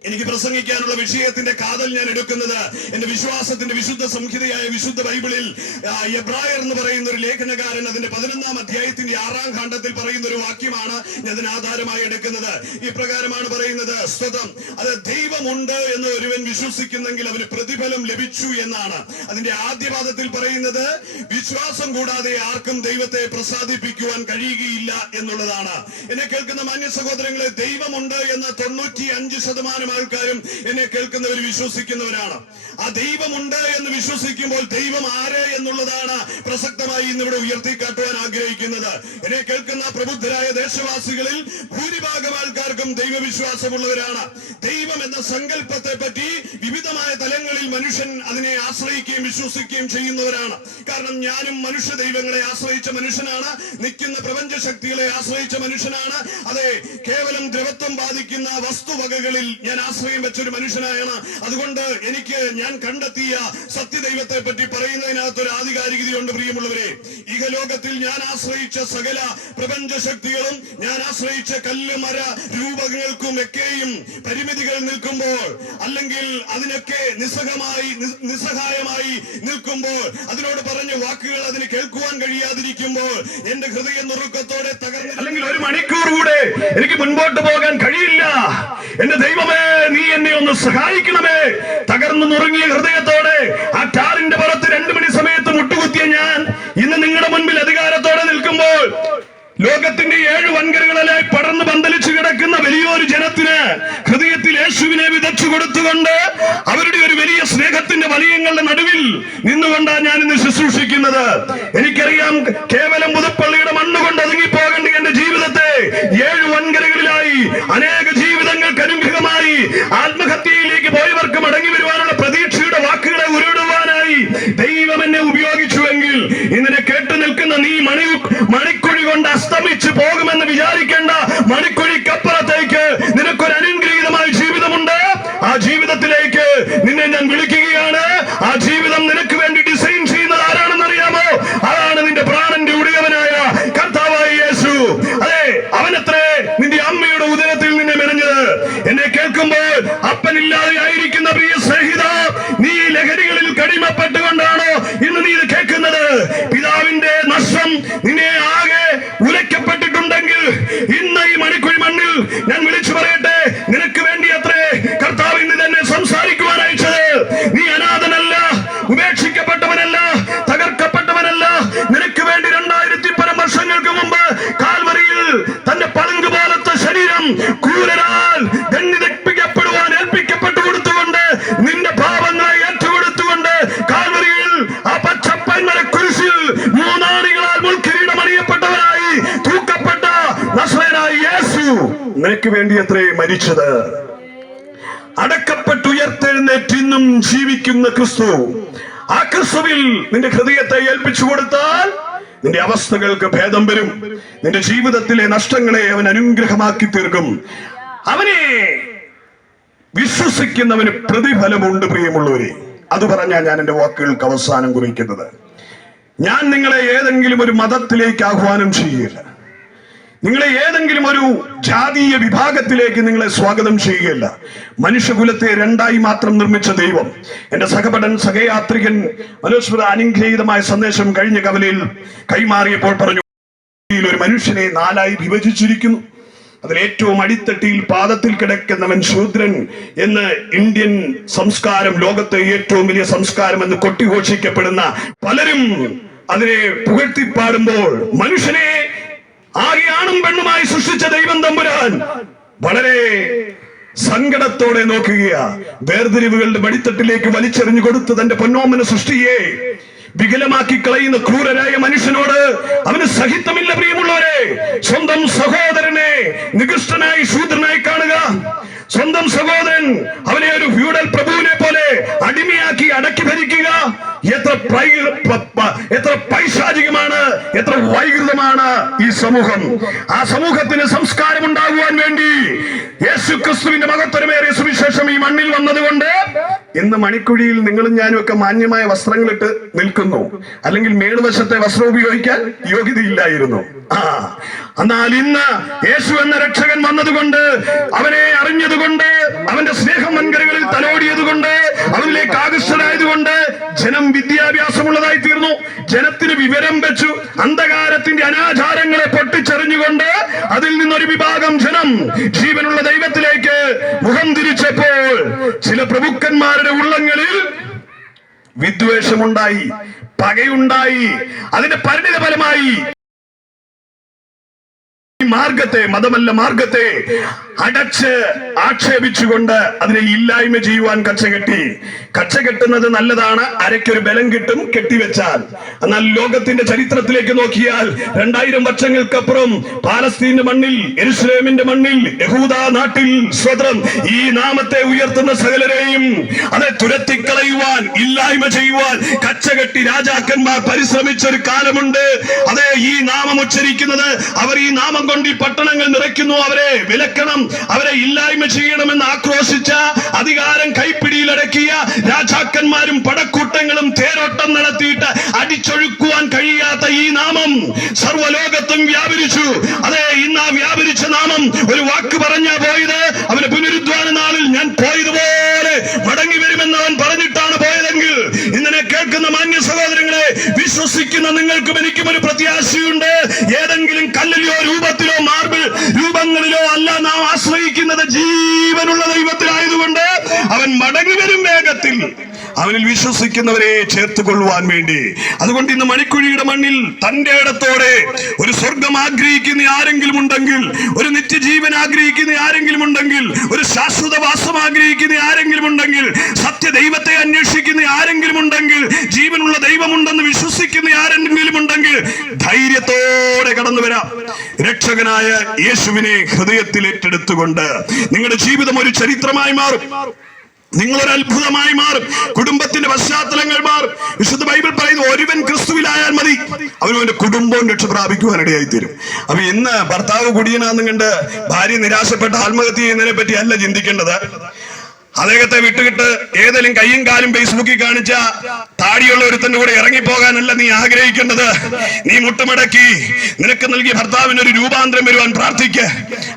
എനിക്ക് പ്രസംഗിക്കാനുള്ള വിഷയത്തിന്റെ കാതൽ ഞാൻ എടുക്കുന്നത് എന്റെ വിശ്വാസത്തിന്റെ വിശുദ്ധ സംഹിതയായ വിശുദ്ധ ബൈബിളിൽ എബ്രായർ എന്ന് പറയുന്ന ഒരു ലേഖനകാരൻ അതിന്റെ 11-ാം അധ്യായത്തിന്റെ 6-ാം ഖണ്ഡത്തിൽ പറയുന്ന ഒരു വാക്യമാണ് ഞാൻ അതിന് ആധാരമായി എടുക്കുന്നത്. ഇപ്രകാരമാണ് പറയുന്നത്, സ്തോത്രം, അത് ദൈവമുണ്ട് എന്ന് ഒരുവൻ വിശ്വസിക്കുന്നെങ്കിൽ അവന് പ്രതിഫലം ലഭിച്ചു എന്നാണ്. അതിന്റെ ആദ്യ പാദത്തിൽ പറയുന്നത് വിശ്വാസം കൂടാതെ ആർക്കും ദൈവത്തെ പ്രസാദിപ്പിക്കുവാൻ കഴിയുകയില്ല എന്നുള്ളതാണ്. എന്നെ കേൾക്കുന്ന മാന്യ സഹോദരങ്ങളെ, ദൈവമുണ്ട് എന്ന് 95% ആൾക്കാരും എന്നെ കേൾക്കുന്നവർ വിശ്വസിക്കുന്നവരാണ്. ആ ദൈവമുണ്ട് എന്ന് വിശ്വസിക്കുമ്പോൾ ദൈവം ആര് എന്നുള്ളതാണ് പ്രസക്തമായി ഇന്നിവിടെ ഉയർത്തിക്കാട്ടുവാൻ ആഗ്രഹിക്കുന്നത്. എന്നെ കേൾക്കുന്ന പ്രബുദ്ധരായ ദേശവാസികളിൽ ഭൂരിഭാഗം ആൾക്കാർക്കും ദൈവവിശ്വാസമുള്ളവരാണ്. ദൈവം എന്ന സങ്കല്പത്തെ പറ്റി വിവിധമായ തലങ്ങളിൽ മനുഷ്യൻ അതിനെ ആശ്രയിക്കുകയും വിശ്വസിക്കുകയും ചെയ്യുന്നവരാണ്. കാരണം ഞാനും മനുഷ്യ ദൈവങ്ങളെ ആശ്രയിച്ച മനുഷ്യനാണ്, നിൽക്കുന്ന പ്രപഞ്ച ശക്തികളെ ആശ്രയിച്ച മനുഷ്യനാണ്. അതെ, കേവലം ദ്രവത്വം ബാധിക്കുന്ന വസ്തുവകകളിൽ ഞാൻ ആശ്രയം വെച്ചൊരു മനുഷ്യനായാണ്. അതുകൊണ്ട് എനിക്ക് ഞാൻ കണ്ടെത്തിയ സത്യദൈവത്തെ പറ്റി പറയുന്നതിനകത്തൊരു ആധികാരികതയുണ്ട്. പ്രിയമുള്ളവരെ, ഇഹലോകത്തിൽ ഞാൻ ആശ്രയിച്ച സകല പ്രപഞ്ച ശക്തികളും, ഞാൻ ആശ്രയിച്ച കല്ല് മര രൂപങ്ങൾക്കും ഒക്കെയും പരിമിതികൾ നിൽക്കുമ്പോൾ, അല്ലെങ്കിൽ അതിനൊക്കെ നിസ്സഹായമായി നിൽക്കുമ്പോൾ, അതിനോട് പറഞ്ഞ വാക്കുകൾ അതിന് കേൾക്കുവാൻ കഴിയാതിരിക്കുമ്പോൾ, എന്റെ ഹൃദയ നുറുക്കത്തോടെ തകർന്നു, അല്ലെങ്കിൽ ഒരു മണിക്കൂർ കൂടെ എനിക്ക് മുൻപോട്ട് പോകാൻ കഴിയില്ല, എന്റെ ദൈവമേ നീ എന്നെ ഒന്ന് സഹായിക്കണമേ, തകർന്നു നുറുങ്ങിയ ഹൃദയത്തോടെ ആ ടാറിന്റെ പുറത്ത് 2 മണി സമയത്ത് മുട്ടുകുത്തിയ ഞാൻ ഇന്ന് നിങ്ങളുടെ മുൻപിൽ അധികാരത്തോടെ നിൽക്കുമ്പോൾ, ലോകത്തിന്റെ 7 വൻകരകളിലായി പടർന്നു പന്തലിച്ചു കിടക്കുന്ന വലിയൊരു ജനത്തിന് ഹൃദയത്തിൽ യേശുവിനെ വിതച്ചു കൊടുത്തുകൊണ്ട് അവരുടെ ഒരു വലിയ സ്നേഹത്തിന്റെ വലയങ്ങളുടെ നടുവിൽ നിന്നുകൊണ്ടാണ് ഞാൻ ഇന്ന് ശുശ്രൂഷിക്കുന്നത്. എനിക്കറിയാം, കേവലം പുതുപ്പള്ളിയുടെ മണ്ണുകൊണ്ട് ഒതുങ്ങിപ്പോകേണ്ട എന്റെ ജീവിതത്തെ 7 വൻകരകളിലായി അനേക ജീവിതങ്ങൾക്ക് അനുഗ്രഹമായി ആത്മഹത്യയിലേക്ക് പോയവർക്ക് മടങ്ങി വരുവാനുള്ള പ്രതീക്ഷയുടെ വാക്കുകളെ ഉരുടുവാനായി ദൈവം എന്നെ ഉപയോഗിച്ചുവെങ്കിൽ, ഇങ്ങനെ കേട്ടു നിൽക്കുന്ന നീ മണിക്കുഴി കൊണ്ട് അസ്തമിച്ചു പോകുമെന്ന് വിചാരിക്കേണ്ട. മണിക്കുഴിക്കപ്പുറത്തേക്ക് നിനക്കൊരു അനുഗ്രഹീതമായ ജീവിതമുണ്ട്. ആ ജീവിതത്തിലേക്ക് നിന്നെ ഞാൻ വിളിക്കുകയാണ്. ആ ജീവിതം നിനക്ക് വേണ്ടി ഡിസൈൻ ചെയ്യുന്നത് ആരാണെന്ന് അറിയാമോ? അതാണ് നിന്റെ പ്രാണന്റെ ഉടയവനായ കർത്താവായ യേശു. അതെ, അവനത്രേ നിന്റെ അമ്മയുടെ ഉദരത്തിൽ നിന്നെ മെനഞ്ഞത്. എന്നെ കേൾക്കുമ്പോൾ അപ്പനില്ലാതെ ആയിരിക്കുന്ന പ്രിയ സ്നേഹിത, നീ ലഹരികളിൽ കടിമപ്പെട്ടുകൊണ്ടാണോ ഇന്ന് നീ ഇത് കേൾക്കുന്നത്? പിതാവിന്റെ നഷ്ടം നിന്നെ ആകെ ഉലയ്ക്കപ്പെട്ടിട്ടുണ്ടെങ്കിൽ ഇന്ന് ഈ മണിക്കുഴി മണ്ണിൽ ഞാൻ വിളിച്ചു പറയട്ടെ, നിനക്ക് വേണ്ടി അത്രേ കർത്താവ് ഇന്ന് തന്നെ സംസാരിക്കുവാൻ അയച്ചത്. നീ അനാഥനല്ല, ഉപേക്ഷിക്കപ്പെട്ടവനല്ല, തകർക്കപ്പെട്ടവനല്ല. നിനക്ക് വേണ്ടി 2000 വർഷങ്ങൾക്ക് മുമ്പ് കാൽവരിയിൽ തന്റെ പളുങ്ക് പോലത്തെ ശരീരം ക്രൂരരാൽ ദണ്ഡിതപ്പെടുവാൻ ഏൽപ്പിക്കപ്പെട്ടു കൊടുത്തുകൊണ്ട്, നിന്റെ പാപങ്ങളെ ഏറ്റുകൊടുത്തുകൊണ്ട് കാൽവരിയിൽ ആ പച്ചപ്പന്മര കുരിശിൽ 3 ആണികളാൽ മുൾക്കിരീടം അണിയപ്പെട്ടവനായി തൂക്കപ്പെട്ട നസറേയനായ യേശു നിനക്ക് വേണ്ടി അത്രേ മരിച്ചത്. അടക്കപ്പെട്ടുയർത്തെഴുന്നേറ്റ് ഇന്നും ജീവിക്കുന്ന ക്രിസ്തു, ആ ക്രിസ്തുവിൽ നിന്റെ ഹൃദയത്തെ ഏൽപ്പിച്ചു കൊടുത്താൽ നിന്റെ അവസ്ഥകൾക്ക് ഭേദം വരും. നിന്റെ ജീവിതത്തിലെ നഷ്ടങ്ങളെ അവൻ അനുഗ്രഹമാക്കി തീർക്കും. അവനെ വിശ്വസിക്കുന്നവന് പ്രതിഫലമുണ്ട്. പ്രിയമുള്ളവരെ, അത് പറഞ്ഞാൽ ഞാൻ എന്റെ വാക്കുകൾക്ക് അവസാനം കുറിക്കുന്നത്. ഞാൻ നിങ്ങളെ ഏതെങ്കിലും ഒരു മതത്തിലേക്ക് ആഹ്വാനം ചെയ്യുകയില്ല. നിങ്ങളെ ഏതെങ്കിലും ഒരു ജാതീയ വിഭാഗത്തിലേക്ക് നിങ്ങളെ സ്വാഗതം ചെയ്യുകയല്ല. മനുഷ്യകുലത്തെ 2ആയി മാത്രം നിർമ്മിച്ച ദൈവം, എന്റെ സഹപഠൻ സഹയാത്രികൻ മനോസ്മൃത അനുഗ്രഹീതമായ സന്ദേശം കഴിഞ്ഞ കവലയിൽ കൈമാറിയപ്പോൾ പറഞ്ഞു, ഒരു മനുഷ്യനെ 4ആയി വിഭജിച്ചിരിക്കുന്നു. അതിലേറ്റവും അടിത്തട്ടിയിൽ പാദത്തിൽ കിടക്കുന്നവൻ ശൂദ്രൻ എന്ന് ഇന്ത്യൻ സംസ്കാരം, ലോകത്തെ ഏറ്റവും വലിയ സംസ്കാരം എന്ന് കൊട്ടിഘോഷിക്കപ്പെടുന്ന പലരും അതിനെ പുകഴ്ത്തിപ്പാടുമ്പോൾ, മനുഷ്യനെ ആകെ ആണും പെണ്ണുമായി സൃഷ്ടിച്ച ദൈവം തമ്പുരാൻ വളരെ സങ്കടത്തോടെ നോക്കുകയാ. വേർതിരിവുകളുടെ മടിത്തട്ടിലേക്ക് വലിച്ചെറിഞ്ഞു കൊടുത്ത് തന്റെ പൊന്നോമന സൃഷ്ടിയെ വികലമാക്കി കളയുന്ന ക്രൂരരായ മനുഷ്യനോട് അവന് സഹിത്തമില്ല. പ്രിയമുള്ളവരെ, സ്വന്തം സഹോദരനെ നികൃഷ്ടനായി ശൂദ്രനായി കാണുക, സ്വന്തം സഹോദരൻ അവനെ ഒരു ഫ്യൂഡൽ പ്രഭുവിനെ പോലെ അടിമയാക്കി അടക്കി ഭരിക്കുക, എത്ര പൈശാചികമാണ്, എത്ര വൈകൃതമാണ് ഈ സമൂഹം. ആ സമൂഹത്തിന് സംസ്കാരം ഉണ്ടാകുവാൻ വേണ്ടി യേശു ക്രിസ്തുവിന്റെ മഹത്വമേറിയ സുവിശേഷം ഈ മണ്ണിൽ വന്നതുകൊണ്ട് ഇന്ന് മണിക്കുഴിയിൽ നിങ്ങളും ഞാനും ഒക്കെ മാന്യമായ വസ്ത്രങ്ങളിട്ട് നിൽക്കുന്നു, അല്ലെങ്കിൽ മേളുവശത്തെ വസ്ത്രം ഉപയോഗിക്കാൻ യോഗ്യതയില്ലായിരുന്നു. എന്നാൽ ഇന്ന് യേശു എന്ന രക്ഷകൻ വന്നതുകൊണ്ട്, അവനെ അറിഞ്ഞതുകൊണ്ട്, അവന്റെ സ്നേഹം വൻകരകളിൽ തലോടിയതുകൊണ്ട്, അവനിലേക്ക് ആകർഷകരായതുകൊണ്ട് ജനം വിദ്യാഭ്യാസമുള്ളതായി തീർന്നു. ജനത്തിന് വിവരം വെച്ചു. അന്ധകാരത്തിന്റെ അനാചാരങ്ങളെ പൊട്ടിച്ചെറിഞ്ഞുകൊണ്ട് അതിൽ നിന്നൊരു വിഭാഗം ജനം ജീവനുള്ള ദൈവത്തിലേക്ക് മുഖം തിരിച്ചപ്പോൾ ചില പ്രഭുക്കന്മാരുടെ ഉള്ളങ്ങളിൽ വിദ്വേഷമുണ്ടായി, പകയുണ്ടായി. അതിന്റെ പരിണിത ഫലമായി മാർഗത്തെ, മതമല്ല മാർഗത്തെ അടച്ച് ആക്ഷേപിച്ചുകൊണ്ട് അതിനെ ഇല്ലായ്മ ചെയ്യുവാൻ കച്ചകെട്ടി. കച്ചകെട്ടുന്നത് നല്ലതാണ്, അരയ്ക്കൊരു ബലം കിട്ടും കെട്ടിവെച്ചാൽ. എന്നാൽ ലോകത്തിന്റെ ചരിത്രത്തിലേക്ക് നോക്കിയാൽ 2000 വർഷങ്ങൾക്കപ്പുറം പാലസ്തീന്റെ മണ്ണിൽ, യെരുശലേമിന്റെ മണ്ണിൽ, യഹൂദ നാട്ടിൽ സ്വതന്ത്രം ഈ നാമത്തെ ഉയർത്തുന്ന സകലരെയും അതെ തുരത്തിക്കളയുവാൻ, ഇല്ലായ്മ ചെയ്യുവാൻ കച്ചകെട്ടി രാജാക്കന്മാർ പരിശ്രമിച്ച ഒരു കാലമുണ്ട്. അതെ, ഈ നാമം ഉച്ചരിക്കുന്നത്, അവർ ഈ നാമം കൊണ്ട് ഈ പട്ടണങ്ങൾ നിറയ്ക്കുന്നു, അവരെ വിലക്കണം, അവരെ ഇല്ലായ്മ ചെയ്യണമെന്ന് ആക്രോശിച്ച, അധികാരം കൈപ്പിടിയിലടക്കിയ രാജാക്കന്മാരും പടക്കൂട്ടങ്ങളും തേരോട്ടം നടത്തിയിട്ട് അടിച്ചൊഴുക്കുവാൻ കഴിയാത്ത ഈ നാമം സർവ്വലോകത്തും വ്യാപരിച്ചു. അതെ, ഇന്ന് ആ വ്യാപരിച്ച നാമം ഒരു വാക്ക് പറഞ്ഞാ പോയത്, അവന് പുനരുദ്ധാന നാളിൽ ഞാൻ പോയതുപോലെ മടങ്ങി വരുമെന്ന് അവൻ പറഞ്ഞിട്ടാണ് പോയതെങ്കിൽ, ഇങ്ങനെ കേൾക്കുന്ന മാന്യ സഹോദരങ്ങളെ, വിശ്വസിക്കുന്ന നിങ്ങൾക്കും എനിക്കും ഒരു പ്രത്യാശയുണ്ട്. ഏതെങ്കിലും കല്ലിലോ രൂപത്തിലോ മാർബിൾ രൂപങ്ങളിലോ അല്ല നാം ആശ്രയിക്കുന്നത്, ജീവനുള്ള ദൈവത്തിലായതുകൊണ്ട് അവൻ മടങ്ങി വരും വേഗത്തിൽ. അവനിൽ വിശ്വസിക്കുന്നവരെ ചേർത്തുകൊള്ളുവാൻ വേണ്ടി. അതുകൊണ്ട് ഇന്ന് മണിക്കുഴിയുടെ മണ്ണിൽ തന്റെ ഇടത്തോടെ ഒരു സ്വർഗം ആഗ്രഹിക്കുന്ന ആരെങ്കിലും ഉണ്ടെങ്കിൽ, ഒരു നിത്യജീവൻ ആഗ്രഹിക്കുന്ന ആരെങ്കിലും ഉണ്ടെങ്കിൽ, ഒരു ശാശ്വതവാസം ആഗ്രഹിക്കുന്ന ആരെങ്കിലും ഉണ്ടെങ്കിൽ, സത്യദൈവത്തെ അന്വേഷിക്കുന്ന ആരെങ്കിലും ഉണ്ടെങ്കിൽ, ജീവനുള്ള ദൈവമുണ്ടെന്ന് വിശ്വസിക്കുന്ന ആരെങ്കിലും ഉണ്ടെങ്കിൽ, ധൈര്യത്തോടെ കടന്നു വരാം. രക്ഷകനായ യേശുവിനെ ഹൃദയത്തിൽ ഏറ്റെടുത്തുകൊണ്ട് നിങ്ങളുടെ ജീവിതം ഒരു ചരിത്രമായി മാറും. നിങ്ങളൊരു അത്ഭുതമായി മാറും. കുടുംബത്തിന്റെ പശ്ചാത്തലങ്ങൾ മാറും. വിശുദ്ധ ബൈബിൾ പറയുന്നു, ഒരുവൻ ക്രിസ്തുവിലായാൽ മതി, അവന്റെ കുടുംബവും രക്ഷ പ്രാപിക്കുവാനിടയായി തീരും. അപ്പൊ ഇന്ന് ഭർത്താവ് കുടിയനാന്നും കണ്ട് ഭാര്യ നിരാശപ്പെട്ട് ആത്മഹത്യ ചെയ്യുന്നതിനെ പറ്റി അല്ല ചിന്തിക്കേണ്ടത്. അദ്ദേഹത്തെ വിട്ടുകിട്ട് ഏതെങ്കിലും കയ്യും കാലും ഫേസ്ബുക്കിൽ കാണിച്ച താടിയുള്ള ഒരുത്തന്റെ കൂടെ ഇറങ്ങിപ്പോകാനല്ല നീ ആഗ്രഹിക്കേണ്ടത്. നീ മുട്ടുമടക്കി നിനക്ക് നൽകിയ ഭർത്താവിനൊരു രൂപാന്തരം വരുവാൻ പ്രാർത്ഥിക്ക്.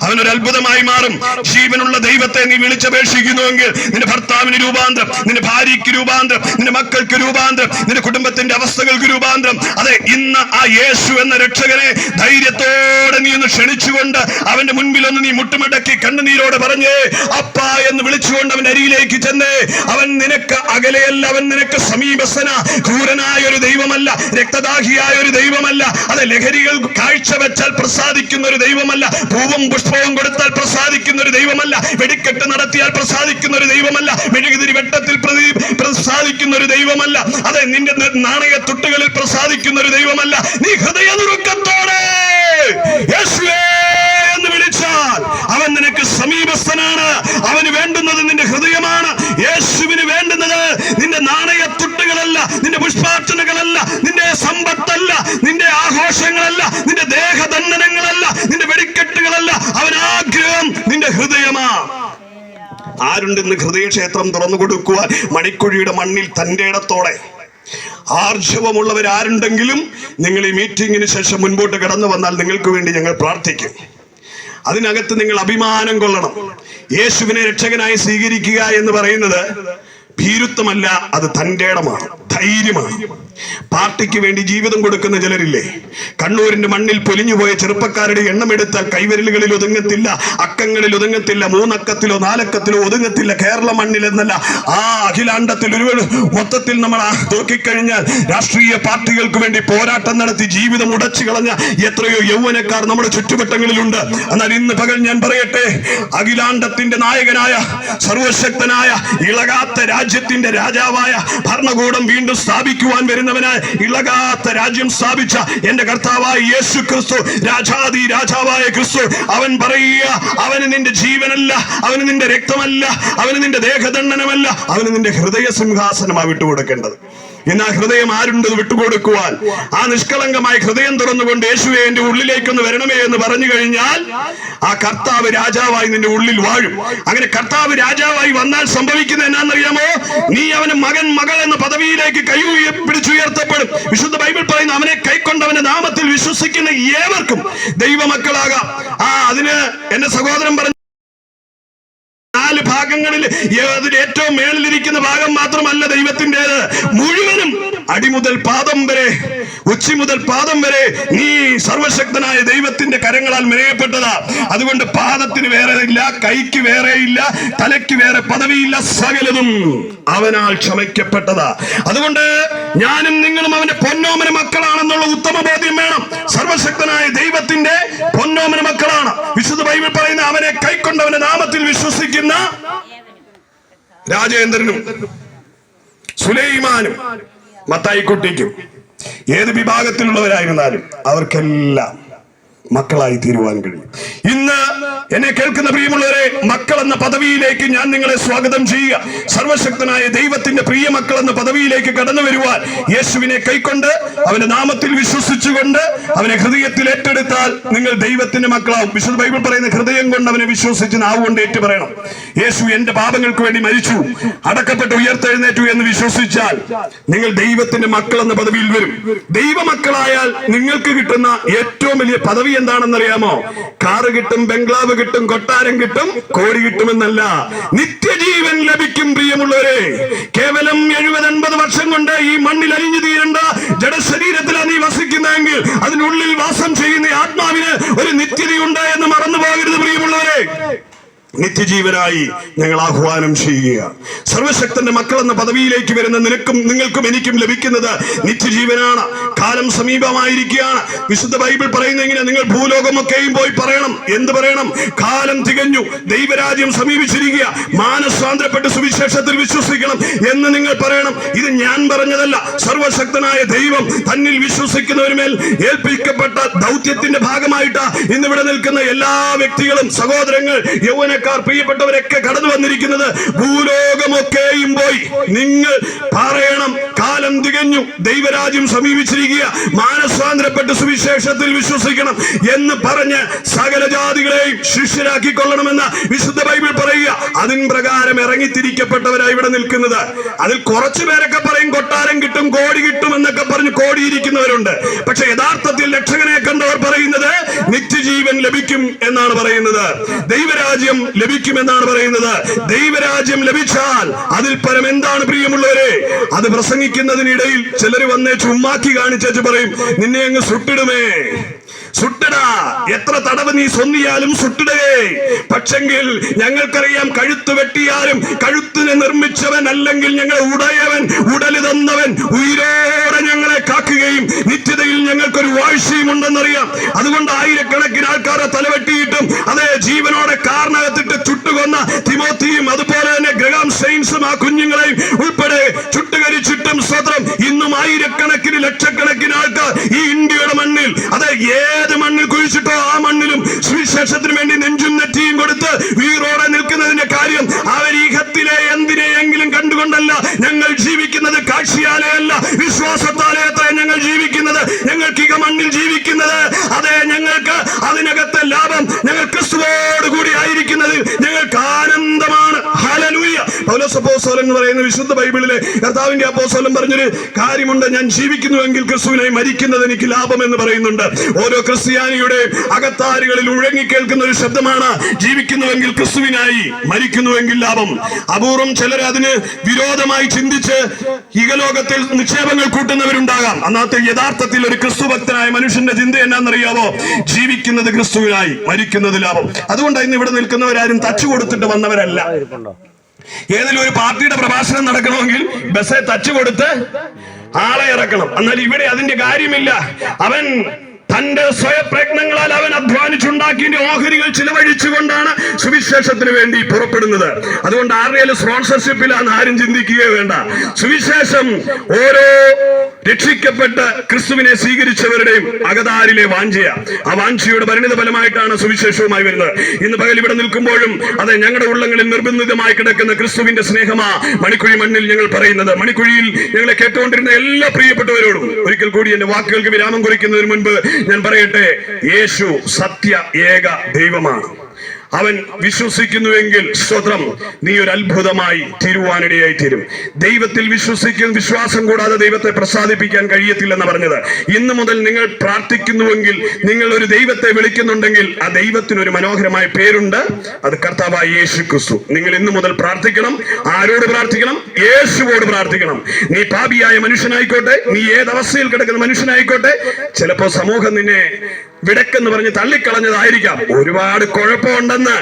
അവനൊരു അത്ഭുതമായി മാറും. ജീവനുള്ള ദൈവത്തെ നീ വിളിച്ചപേക്ഷിക്കുന്നുവെങ്കിൽ നിന്റെ ഭർത്താവിന് രൂപാന്തരം, നിന്റെ ഭാര്യയ്ക്ക് രൂപാന്തരം, നിന്റെ മക്കൾക്ക് രൂപാന്തരം, നിന്റെ കുടുംബത്തിന്റെ അവസ്ഥകൾക്ക് രൂപാന്തരം. അതെ, ഇന്ന് ആ യേശു എന്ന രക്ഷകനെ ധൈര്യത്തോടെ നീ ഒന്ന് ക്ഷണിച്ചുകൊണ്ട് അവന്റെ മുൻപിൽ ഒന്ന് നീ മുട്ടുമടക്കി കണ്ണുനീരോടെ പറഞ്ഞേ അപ്പ എന്ന് വിളിച്ചുകൊണ്ട് അവന്റെ അരിയിലേക്ക് ചെന്ന്, അവൻ നിനക്ക് അകലെയല്ല, അവൻ നിനക്ക് സമീപസ്ഥന. ക്രൂരനായ ഒരു ദൈവമല്ല, രക്തദാഹിയായ ഒരു ദൈവമല്ല, അത് ലഹരികൾ കാഴ്ചവെച്ചാൽ പ്രസാദിക്കുന്ന ഒരു ദൈവമല്ല, പൂവും പുഷ്പവും കൊടുത്താൽ പ്രസാദിക്കുന്ന ഒരു ദൈവമല്ല, വെടിക്കെട്ട് നടത്തിയാൽ പ്രസാദിക്കുന്ന ഒരു ദൈവമല്ല, മെഴുകുതിരി വെട്ടത്തിൽ പ്രസാദിക്കുന്ന ഒരു ദൈവമല്ല, അതെ നിന്റെ നാണയത്തുട്ടുകളിൽ പ്രസാദിക്കുന്ന ഒരു ദൈവമല്ല. നീ ഹൃദയനുറുക്കത്തോടെ യേശുവേ എന്ന് വിളിച്ചാൽ അവൻ നിനക്ക് സമീപസ്ഥനാണ്. അവന് വേണ്ടുന്നത് നിന്റെ ഹൃദയമാണ്. യേശുവിന് വേണ്ടുന്നത് നിന്റെ നാണയത്തുട്ടുകളല്ല, നിന്റെ പുഷ്പാർച്ചനകളല്ല, നിന്റെ സമ്പത്തല്ല, നിന്റെ ആഘോഷങ്ങളല്ല, നിന്റെ ദേഹദണ്ഡനങ്ങളല്ല, നിന്റെ വെടിക്കെട്ടുകളല്ല. അവൻ ആഗ്രഹം നിന്റെ ഹൃദയമാ. ആരുണ്ട് ഇന്ന് ഹൃദയക്ഷേത്രം തുറന്നു കൊടുക്കുവാൻ മണിക്കുഴിയുടെ മണ്ണിൽ തന്റെ ഇടത്തോടെ? ആർജവമുള്ളവരാരുണ്ടെങ്കിലും നിങ്ങൾ ഈ മീറ്റിംഗിന് ശേഷം മുൻപോട്ട് കടന്നു വന്നാൽ നിങ്ങൾക്ക് വേണ്ടി ഞങ്ങൾ പ്രാർത്ഥിക്കും. അതിനകത്ത് നിങ്ങൾ അഭിമാനം കൊള്ളണം. യേശുവിനെ രക്ഷകനായി സ്വീകരിക്കുക എന്ന് പറയുന്നത് ഭീരുത്വമല്ല, അത് തന്റെ ഇടമാണ്, ധൈര്യമാണ്. പാർട്ടിക്ക് വേണ്ടി ജീവിതം കൊടുക്കുന്ന ചിലരില്ലേ? കണ്ണൂരിന്റെ മണ്ണിൽ പൊലിഞ്ഞുപോയ ചെറുപ്പക്കാരുടെ എണ്ണം എടുത്താൽ കൈവിരലുകളിൽ ഒതുങ്ങത്തില്ല, അക്കങ്ങളിൽ ഒതുങ്ങത്തില്ല, 3 അക്കത്തിലോ 4 അക്കത്തിലോ ഒതുങ്ങത്തില്ല. കേരള മണ്ണിൽ എന്നല്ല, ആ അഖിലാണ്ടത്തിൽ ഒരു മൊത്തത്തിൽ നമ്മൾ നോക്കിക്കഴിഞ്ഞാൽ രാഷ്ട്രീയ പാർട്ടികൾക്ക് വേണ്ടി പോരാട്ടം നടത്തി ജീവിതം ഉടച്ചു കളഞ്ഞ എത്രയോ യൗവനക്കാർ നമ്മുടെ ചുറ്റുവട്ടങ്ങളിലുണ്ട്. എന്നാൽ ഇന്ന് പകൽ ഞാൻ പറയട്ടെ, അഖിലാണ്ടത്തിന്റെ നായകനായ സർവശക്തനായ ഇളകാത്ത രാജ്യത്തിന്റെ രാജാവായ ഭരണകൂടം വീണ്ടും വീണ്ടും സ്ഥാപിക്കുവാൻ വരുന്നവനായി ഇളകാത്ത രാജ്യം സ്ഥാപിച്ച എന്റെ കർത്താവായ യേശു ക്രിസ്തു, രാജാതി രാജാവായ ക്രിസ്തു, അവൻ പറയുക, അവന് നിന്റെ ജീവനല്ല, അവന് നിന്റെ രക്തമല്ല, അവന് നിന്റെ ദേഹദണ്ഡനമല്ല, അവന് നിന്റെ ഹൃദയ സിംഹാസനമാണ് വിട്ടുകൊടുക്കേണ്ടത്. ഇന്ന് ആ ഹൃദയം ആരുണ്ടത് വിട്ടുകൊടുക്കുവാൻ? ആ നിഷ്കളങ്കമായ ഹൃദയം തുറന്നുകൊണ്ട് യേശുവേ എന്റെ ഉള്ളിലേക്കൊന്ന് വരണമേ എന്ന് പറഞ്ഞു കഴിഞ്ഞാൽ ആ കർത്താവ് രാജാവായി നിന്റെ ഉള്ളിൽ വാഴും. അങ്ങനെ കർത്താവ് രാജാവായി വന്നാൽ സംഭവിക്കുന്നത് എന്നാന്നറിയാമോ? നീ അവന് മകൻ മകൾ എന്ന പദവിയിലേക്ക് കൈ പിടിച്ചുയർത്തപ്പെടും. വിശുദ്ധ ബൈബിൾ പറയുന്ന അവനെ കൈക്കൊണ്ടവന്റെ നാമത്തിൽ വിശ്വസിക്കുന്ന ഏവർക്കും ദൈവമക്കളാകാം. അതിന് എന്റെ സഹോദരൻ പറഞ്ഞു, 4 ഭാഗങ്ങളിൽ അതിൽ ഏറ്റവും മേളിലിരിക്കുന്ന ഭാഗം മാത്രമല്ല ദൈവത്തിൻ്റെത്, മുഴുവനും അടിമുതൽ പാദം വരെ, ഉച്ചി മുതൽ പാദം വരെ നീ സർവശക്തനായ ദൈവത്തിന്റെ കരങ്ങളാൽ മെനയപ്പെട്ടതാ. അതുകൊണ്ട് പാദത്തിന് വേറെ ഇല്ല, കൈക്ക് വേറെ ഇല്ല, തലയ്ക്ക് വേറെ പദവിയില്ല, സകലതും അവനാൽ ക്ഷമിക്കപ്പെട്ടതാ. അതുകൊണ്ട് ഞാനും നിങ്ങളും അവന്റെ പൊന്നോമന മക്കളാണെന്നുള്ള ഉത്തമ ബോധ്യം വേണം. സർവശക്തനായ ദൈവത്തിന്റെ പൊന്നോമന മക്കളാണ്. വിശുദ്ധ ബൈബിൾ പറയുന്ന അവനെ കൈക്കൊണ്ടവന്റെ നാമത്തിൽ വിശ്വസിക്കുന്ന രാജേന്ദ്രനും സുലൈമാനും മത്തായിക്കുട്ടിക്കും ഏത് വിഭാഗത്തിലുള്ളവരായിരുന്നാലും അവർക്കെല്ലാം മക്കളായി തീരുവാൻ കഴിയും. ഇന്ന് എന്നെ കേൾക്കുന്ന പ്രിയമുള്ളവരെ, മക്കൾ എന്ന പദവിയിലേക്ക് ഞാൻ നിങ്ങളെ സ്വാഗതം ചെയ്യുക. സർവശക്തനായ ദൈവത്തിന്റെ പ്രിയ മക്കൾ എന്ന പദവിയിലേക്ക് കടന്നു വരുവാൻ യേശുവിനെ കൈക്കൊണ്ട് അവന്റെ നാമത്തിൽ വിശ്വസിച്ചുകൊണ്ട് അവനെ ഹൃദയത്തിൽ ഏറ്റെടുത്താൽ നിങ്ങൾ ദൈവത്തിന്റെ മക്കളാവും. വിശുദ്ധ ബൈബിൾ പറയുന്ന ഹൃദയം കൊണ്ട് അവനെ വിശ്വസിച്ച് നാവുകൊണ്ട് ഏറ്റു പറയണം. യേശു എന്റെ പാപങ്ങൾക്ക് വേണ്ടി മരിച്ചു, അടക്കപ്പെട്ട് ഉയർത്തെഴുന്നേറ്റു എന്ന് വിശ്വസിച്ചാൽ നിങ്ങൾ ദൈവത്തിന്റെ മക്കൾ എന്ന പദവിയിൽ വരും. ദൈവമക്കളായാൽ നിങ്ങൾക്ക് കിട്ടുന്ന ഏറ്റവും വലിയ പദവി എന്താണെന്നറിയാമോ? കാറ് കിട്ടും, ബംഗ്ലാവ് കിട്ടും, കൊട്ടാരം കിട്ടും, കോടി കിട്ടുമെന്നല്ല, നിത്യജീവൻ ലഭിക്കും. പ്രിയമുള്ളവരെ, കേവലം 70-80 വർഷം കൊണ്ട് ഈ മണ്ണിൽ അലിഞ്ഞു തീരേണ്ട ജഡശരീരത്തിലാണ് നീ വസിക്കുന്നതെങ്കിൽ അതിനുള്ളിൽ വാസം ചെയ്യുന്ന ആത്മാവിന് ഒരു നിത്യതയുണ്ട് എന്ന് മറന്നു പോകരുത്. പ്രിയമുള്ളവരെ, നിത്യജീവനായി ഞങ്ങൾ ആഹ്വാനം ചെയ്യുക. സർവശക്തന്റെ മക്കൾ എന്ന പദവിയിലേക്ക് വരുന്ന നിങ്ങൾക്കും എനിക്കും ലഭിക്കുന്നത് നിത്യജീവനാണ്. കാലം സമീപമായിരിക്കുകയാണ്. വിശുദ്ധ ബൈബിൾ പറയുന്ന ഇങ്ങനെ, നിങ്ങൾ ഭൂലോകമൊക്കെയും പോയി പറയണം. എന്ത് പറയണം? കാലം തികഞ്ഞു, ദൈവരാജ്യം സമീപിച്ചിരിക്കുക, മാനസാന്തരപ്പെട്ട് സുവിശേഷത്തിൽ വിശ്വസിക്കണം എന്ന് നിങ്ങൾ പറയണം. ഇത് ഞാൻ പറഞ്ഞതല്ല, സർവശക്തനായ ദൈവം തന്നിൽ വിശ്വസിക്കുന്നവരുമേൽ ഏൽപ്പിക്കപ്പെട്ട ദൗത്യത്തിന്റെ ഭാഗമായിട്ട് ഇന്നിവിടെ നിൽക്കുന്ന എല്ലാ വ്യക്തികളും, സഹോദരങ്ങൾ, യൗവന പ്രിയപ്പെട്ടവരൊക്കെ കടന്നു വന്നിരിക്കുന്നത്. ഭൂലോകമൊക്കെയും പോയി നിങ്ങൾ പറയണം, കാലം തികഞ്ഞു, ദൈവരാജ്യം സമീപിച്ചിരിക്കുക, മാനസാന്തരപ്പെട്ട് സുവിശേഷത്തിൽ വിശ്വസിക്കണം എന്ന് പറഞ്ഞ് സകല ജാതികളെയും ശിഷ്യരാക്കിക്കൊള്ളണമെന്ന് വിശുദ്ധ ബൈബിൾ പറയുക. അതിൻ പ്രകാരം ഇറങ്ങിത്തിരിക്കപ്പെട്ടവരായി ഇവിടെ നിൽക്കുന്നത്. അതിൽ കുറച്ചു പേരൊക്കെ പറയും കൊട്ടാരം കിട്ടും, കോടി കിട്ടും എന്നൊക്കെ പറഞ്ഞ് കോടിയിരിക്കുന്നവരുണ്ട്. പക്ഷെ യഥാർത്ഥത്തിൽ രക്ഷകനെ കണ്ടവർ പറയുന്നത് നിത്യജീവൻ ലഭിക്കും എന്നാണ് പറയുന്നത്. ദൈവരാജ്യം ലഭിക്കുമെന്നാണ് പറയുന്നത്. ദൈവരാജ്യം ലഭിച്ചാൽ അതിൽ പരം എന്താണ് പ്രിയമുള്ളവരെ? അത് പ്രസംഗിക്കുന്നതിനിടയിൽ ചിലർ വന്നേ ചുമ്മാക്കി കാണിച്ചു പറയും, നിന്നെ അങ്ങ് സുട്ടിടുമേ, സുട്ടിടാ, എത്ര തടവ് നീ സ്വന്നിയാലും സുട്ടിടേ. പക്ഷെങ്കിൽ ഞങ്ങൾക്കറിയാം, കഴുത്ത് വെട്ടിയാലും കഴുത്തിനെ നിർമ്മിച്ചവൻ, അല്ലെങ്കിൽ ഞങ്ങൾ ഉടയവൻ, ഉടല് തന്നവൻ ഉയിരോടെ ഞങ്ങളെ കാക്കുകയും നിത്യതയിൽ ഞങ്ങൾക്കൊരു വാഴ്ചയും ഉണ്ടെന്നറിയാം. അതുകൊണ്ട് ആയിരക്കണക്കിന് ആൾക്കാരെ തലവെട്ടിയിട്ടും അതേ ജീവനോടെ കാറിനകത്തിട്ട് ചുട്ടുകൊന്ന തിമോത്തിയും അതുപോലെ തന്നെ ഗ്രഹാം സ്റ്റെയിൻസും ആ കുഞ്ഞുങ്ങളെയും ഉൾപ്പെടെ ചുട്ടുകരിച്ചിട്ടും സ്വത്രം ഇന്നും ആയിരക്കണക്കിന് ലക്ഷക്കണക്കിന് ആൾക്കാർ ഈ ഇന്ത്യയുടെ മണ്ണിൽ, അതെ ഏത് മണ്ണിൽ കുഴിച്ചിട്ടോ ആ മണ്ണിലും സുവിശേഷത്തിന് വേണ്ടി നെഞ്ചും നെറ്റിയും കൊടുത്ത് വീറോടെ നിൽക്കുന്നതിന്റെ കാര്യം അവർ ഈ ഹത്തിലെ എന്തിനെയെങ്കിലും കണ്ടുകൊണ്ടല്ല ഞങ്ങൾ ജീവിക്കുന്നത്. കാഴ്ചയാലെയല്ല, വിശ്വാസത്താലെ അത്ര ഞങ്ങൾ ജീവിക്കുന്നത്. ഞങ്ങൾക്ക് ഈ മണ്ണിൽ ജീവിക്കുന്നത്, അതെ ഞങ്ങൾക്ക് അതിനകത്തെ ലാഭം ഞങ്ങൾ ക്രിസ്തുവോട് കൂടി ആയിരിക്കുന്നത് ഞങ്ങൾക്ക് ആനന്ദമാണ്. ഹല്ലേലൂയ. പൗലോസ് അപ്പോസ്തലൻ എന്ന് പറയുന്ന വിശുദ്ധ ബൈബിളിലെ കർത്താവിന്റെ അപ്പോസ്തലൻ പറഞ്ഞൊരു കാര്യമുണ്ട്, ഞാൻ ജീവിക്കുന്നുവെങ്കിൽ ക്രിസ്തുവിനായി മരിക്കുന്നത് എനിക്ക് ലാഭം എന്ന് പറയുന്നുണ്ട്. ഓരോ ക്രിസ്ത്യാനിയുടെ അകത്താരുകളിൽ ഉഴങ്ങിക്കേൾക്കുന്ന ഒരു ശബ്ദമാണ്, ജീവിക്കുന്നുവെങ്കിൽ ക്രിസ്തുവിനായി, മരിക്കുന്നുവെങ്കിൽ ലാഭം. അപൂർവം ചിലർ അതിന് വിരോധമായി ചിന്തിച്ച് ഇഹലോകത്തിൽ നിക്ഷേപങ്ങൾ കൂട്ടുന്നവരുണ്ടാകാം. അന്നത്തെ യഥാർത്ഥത്തിൽ ഒരു ക്രിസ്തുഭക്തനായ മനുഷ്യന്റെ ചിന്ത എന്നാണെന്നറിയാവോ? ജീവിക്കുന്നത് ക്രിസ്തുവിനായി, മരിക്കുന്നത് ലാഭം. അതുകൊണ്ട് ഇന്ന് ഇവിടെ നിൽക്കുന്നവരാരും തച്ചു കൊടുത്തിട്ട് വന്നവരല്ല. ഏതെങ്കിലും ഒരു പാർട്ടിയുടെ പ്രഭാഷണം നടക്കണമെങ്കിൽ ബസ്സെ തച്ചു കൊടുത്ത് ആളെ ഇറക്കണം. എന്നാൽ ഇവിടെ അതിന്റെ കാര്യമില്ല. അവൻ തന്റെ സ്വയപ്രയത്നങ്ങളാൽ അവൻ അധ്വാനിച്ചുണ്ടാക്കിയ ഓഹരികൾ ചിലവഴിച്ചുകൊണ്ടാണ് സുവിശേഷത്തിന് വേണ്ടി പുറപ്പെടുന്നത്. അതുകൊണ്ട് ആരുടെയും സ്പോൺസർഷിപ്പിലാന്ന് ആരും ചിന്തിക്കുകയോ വേണ്ട. സുവിശേഷം ഓരോ രക്ഷിക്കപ്പെട്ട് ക്രിസ്തുവിനെ സ്വീകരിച്ചവരുടെയും അകതാരിലെ വാഞ്ചയ. ആ വാഞ്ചയുടെ പരിണിത ഫലമായിട്ടാണ് സുവിശേഷവുമായി വരുന്നത്. ഇന്ന് പകൽ ഇവിടെ നിൽക്കുമ്പോഴും അതെ, ഞങ്ങളുടെ ഉള്ളങ്ങളിൽ നിർബന്ധിതമായി കിടക്കുന്ന ക്രിസ്തുവിന്റെ സ്നേഹമാ മണിക്കുഴി മണ്ണിൽ ഞങ്ങൾ പറയുന്നത്. മണിക്കുഴിയിൽ ഞങ്ങളെ കേട്ടുകൊണ്ടിരുന്ന എല്ലാ പ്രിയപ്പെട്ടവരോടും ഒരിക്കൽ കൂടി എന്റെ വാക്കുകൾക്ക് വിരാമം കുറിക്കുന്നതിന് മുൻപ് ഞാൻ പറയട്ടെ, യേശു സത്യ ഏക ദൈവമാണ്. അവൻ വിശ്വസിക്കുന്നുവെങ്കിൽ സ്വത്രം നീ ഒരു അത്ഭുതമായി തീരുവാനിടയായി തീരും. ദൈവത്തിൽ വിശ്വാസം കൂടാതെ ദൈവത്തെ പ്രസാദിപ്പിക്കാൻ കഴിയത്തില്ലെന്ന് പറഞ്ഞത്. ഇന്നു മുതൽ നിങ്ങൾ പ്രാർത്ഥിക്കുന്നുവെങ്കിൽ, നിങ്ങൾ ഒരു ദൈവത്തെ വിളിക്കുന്നുണ്ടെങ്കിൽ ആ ദൈവത്തിന് ഒരു മനോഹരമായ പേരുണ്ട്. അത് കർത്താവായ യേശു ക്രിസ്തു. നിങ്ങൾ ഇന്നു മുതൽ പ്രാർത്ഥിക്കണം. ആരോട് പ്രാർത്ഥിക്കണം? യേശുവോട് പ്രാർത്ഥിക്കണം. നീ പാപിയായ മനുഷ്യനായിക്കോട്ടെ, നീ ഏതവസ്ഥയിൽ കിടക്കുന്ന മനുഷ്യനായിക്കോട്ടെ, ചിലപ്പോ സമൂഹം നിന്നെ വിടക്കെന്ന് പറഞ്ഞ് തള്ളിക്കളഞ്ഞതായിരിക്കാം. ഒരുപാട് കുഴപ്പമുണ്ടെന്ന്,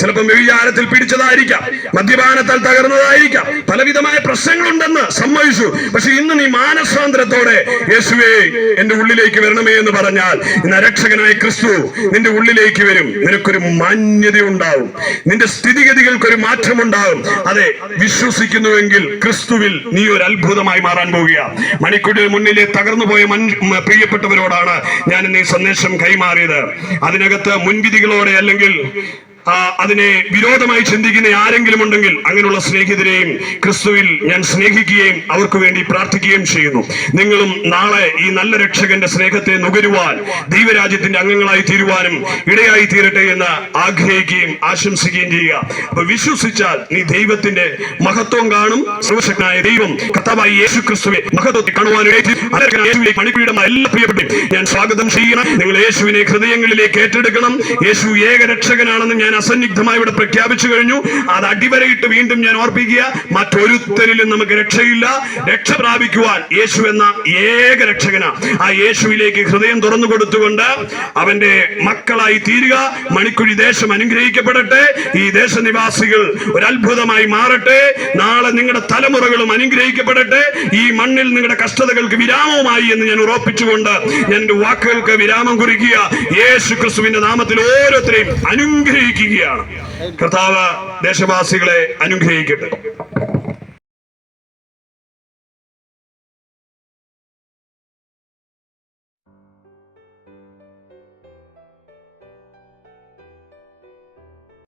ചിലപ്പോൾ വ്യഭിചാരത്തിൽ പിടിച്ചതായിരിക്കാം, മദ്യപാനത്താൽ തകർന്നതായിരിക്കാം, പലവിധമായ പ്രശ്നങ്ങളുണ്ടെന്ന് സമ്മതിച്ചു. പക്ഷെ ഇന്ന് നീ മാനസാന്തരത്തോടെ യേശുവേ എന്റെ ഉള്ളിലേക്ക് വരണമേ എന്ന് പറഞ്ഞാൽ, ഇന്ന് രക്ഷകനായ ക്രിസ്തു നിന്റെ ഉള്ളിലേക്ക് വരും. നിനക്കൊരു മാന്യത ഉണ്ടാവും, നിന്റെ സ്ഥിതിഗതികൾക്കൊരു മാറ്റമുണ്ടാവും. അതെ, വിശ്വസിക്കുന്നുവെങ്കിൽ ക്രിസ്തുവിൽ നീ ഒരു അത്ഭുതമായി മാറാൻ പോവുക. മണിക്കൂറിന് മുന്നിലെ തകർന്നുപോയ പ്രിയപ്പെട്ടവരോടാണ് ഞാൻ ഈ സന്ദേശം കൈമാറിയത്. അതിനകത്ത് മുൻവിധികളോടെ അല്ലെങ്കിൽ അതിനെ വിരോധമായി ചിന്തിക്കുന്ന ആരെങ്കിലും ഉണ്ടെങ്കിൽ അങ്ങനെയുള്ള സ്നേഹിതരെയും ക്രിസ്തുവിൽ ഞാൻ സ്നേഹിക്കുകയും അവർക്ക് വേണ്ടി പ്രാർത്ഥിക്കുകയും ചെയ്യുന്നു. നിങ്ങളും നാളെ ഈ നല്ല രക്ഷകന്റെ സ്നേഹത്തെ നുകരുവാൻ, ദൈവരാജ്യത്തിന്റെ അംഗങ്ങളായി തീരുവാനും ഇടയായി തീരട്ടെ എന്ന് ആഗ്രഹിക്കുകയും ആശംസിക്കുകയും ചെയ്യുക. അപ്പൊ വിശ്വസിച്ചാൽ നീ ദൈവത്തിന്റെ മഹത്വം കാണും. സർവശക്തനായ ദൈവം കർത്താവായ യേശു ക്രിസ്തുവെ മഹത്വത്തെ കാണുവാനിടയായി മണിക്കൂറിയുടെ എല്ലാ പ്രിയപ്പെട്ടവരെയും ഞാൻ സ്വാഗതം ചെയ്യണം. നിങ്ങൾ യേശുവിനെ ഹൃദയങ്ങളിലേക്ക് ഏറ്റെടുക്കണം. യേശു ഏക രക്ഷകനാണെന്ന് ഞാൻ അസന്നിഗ്ധമായി ഇവിടെ പ്രഖ്യാപിച്ചു കഴിഞ്ഞു. അത് അടിവരയിട്ട് വീണ്ടും ഞാൻ ഓർപ്പിക്കുക, മറ്റൊരുത്തരിലും നമുക്ക് രക്ഷയില്ല. രക്ഷ പ്രാപിക്കുവാൻ യേശു എന്ന ഏക രക്ഷകനാ. ആ യേശുവിലേക്ക് ഹൃദയം തുറന്നു കൊടുത്തുകൊണ്ട് അവന്റെ മക്കളായി തീരുക. മണിക്കുഴി ദേശം അനുഗ്രഹിക്കപ്പെടട്ടെ. ഈ ദേശനിവാസികൾ ഒരു അത്ഭുതമായി മാറട്ടെ. നാളെ നിങ്ങളുടെ തലമുറകളും അനുഗ്രഹിക്കപ്പെടട്ടെ. ഈ മണ്ണിൽ നിങ്ങളുടെ കഷ്ടതകൾക്ക് വിരാമമായി എന്ന് ഞാൻ ഉറപ്പിച്ചുകൊണ്ട് ഞാൻ എന്റെ വാക്കുകൾക്ക് വിരാമം കുറിക്കുക. യേശു ക്രിസ്തുവിന്റെ നാമത്തിൽ ഓരോരുത്തരെയും അനുഗ്രഹിക്കുകയാണ്. കർത്താവ് ദേശവാസികളെ അനുഗ്രഹിക്കട്ടെ.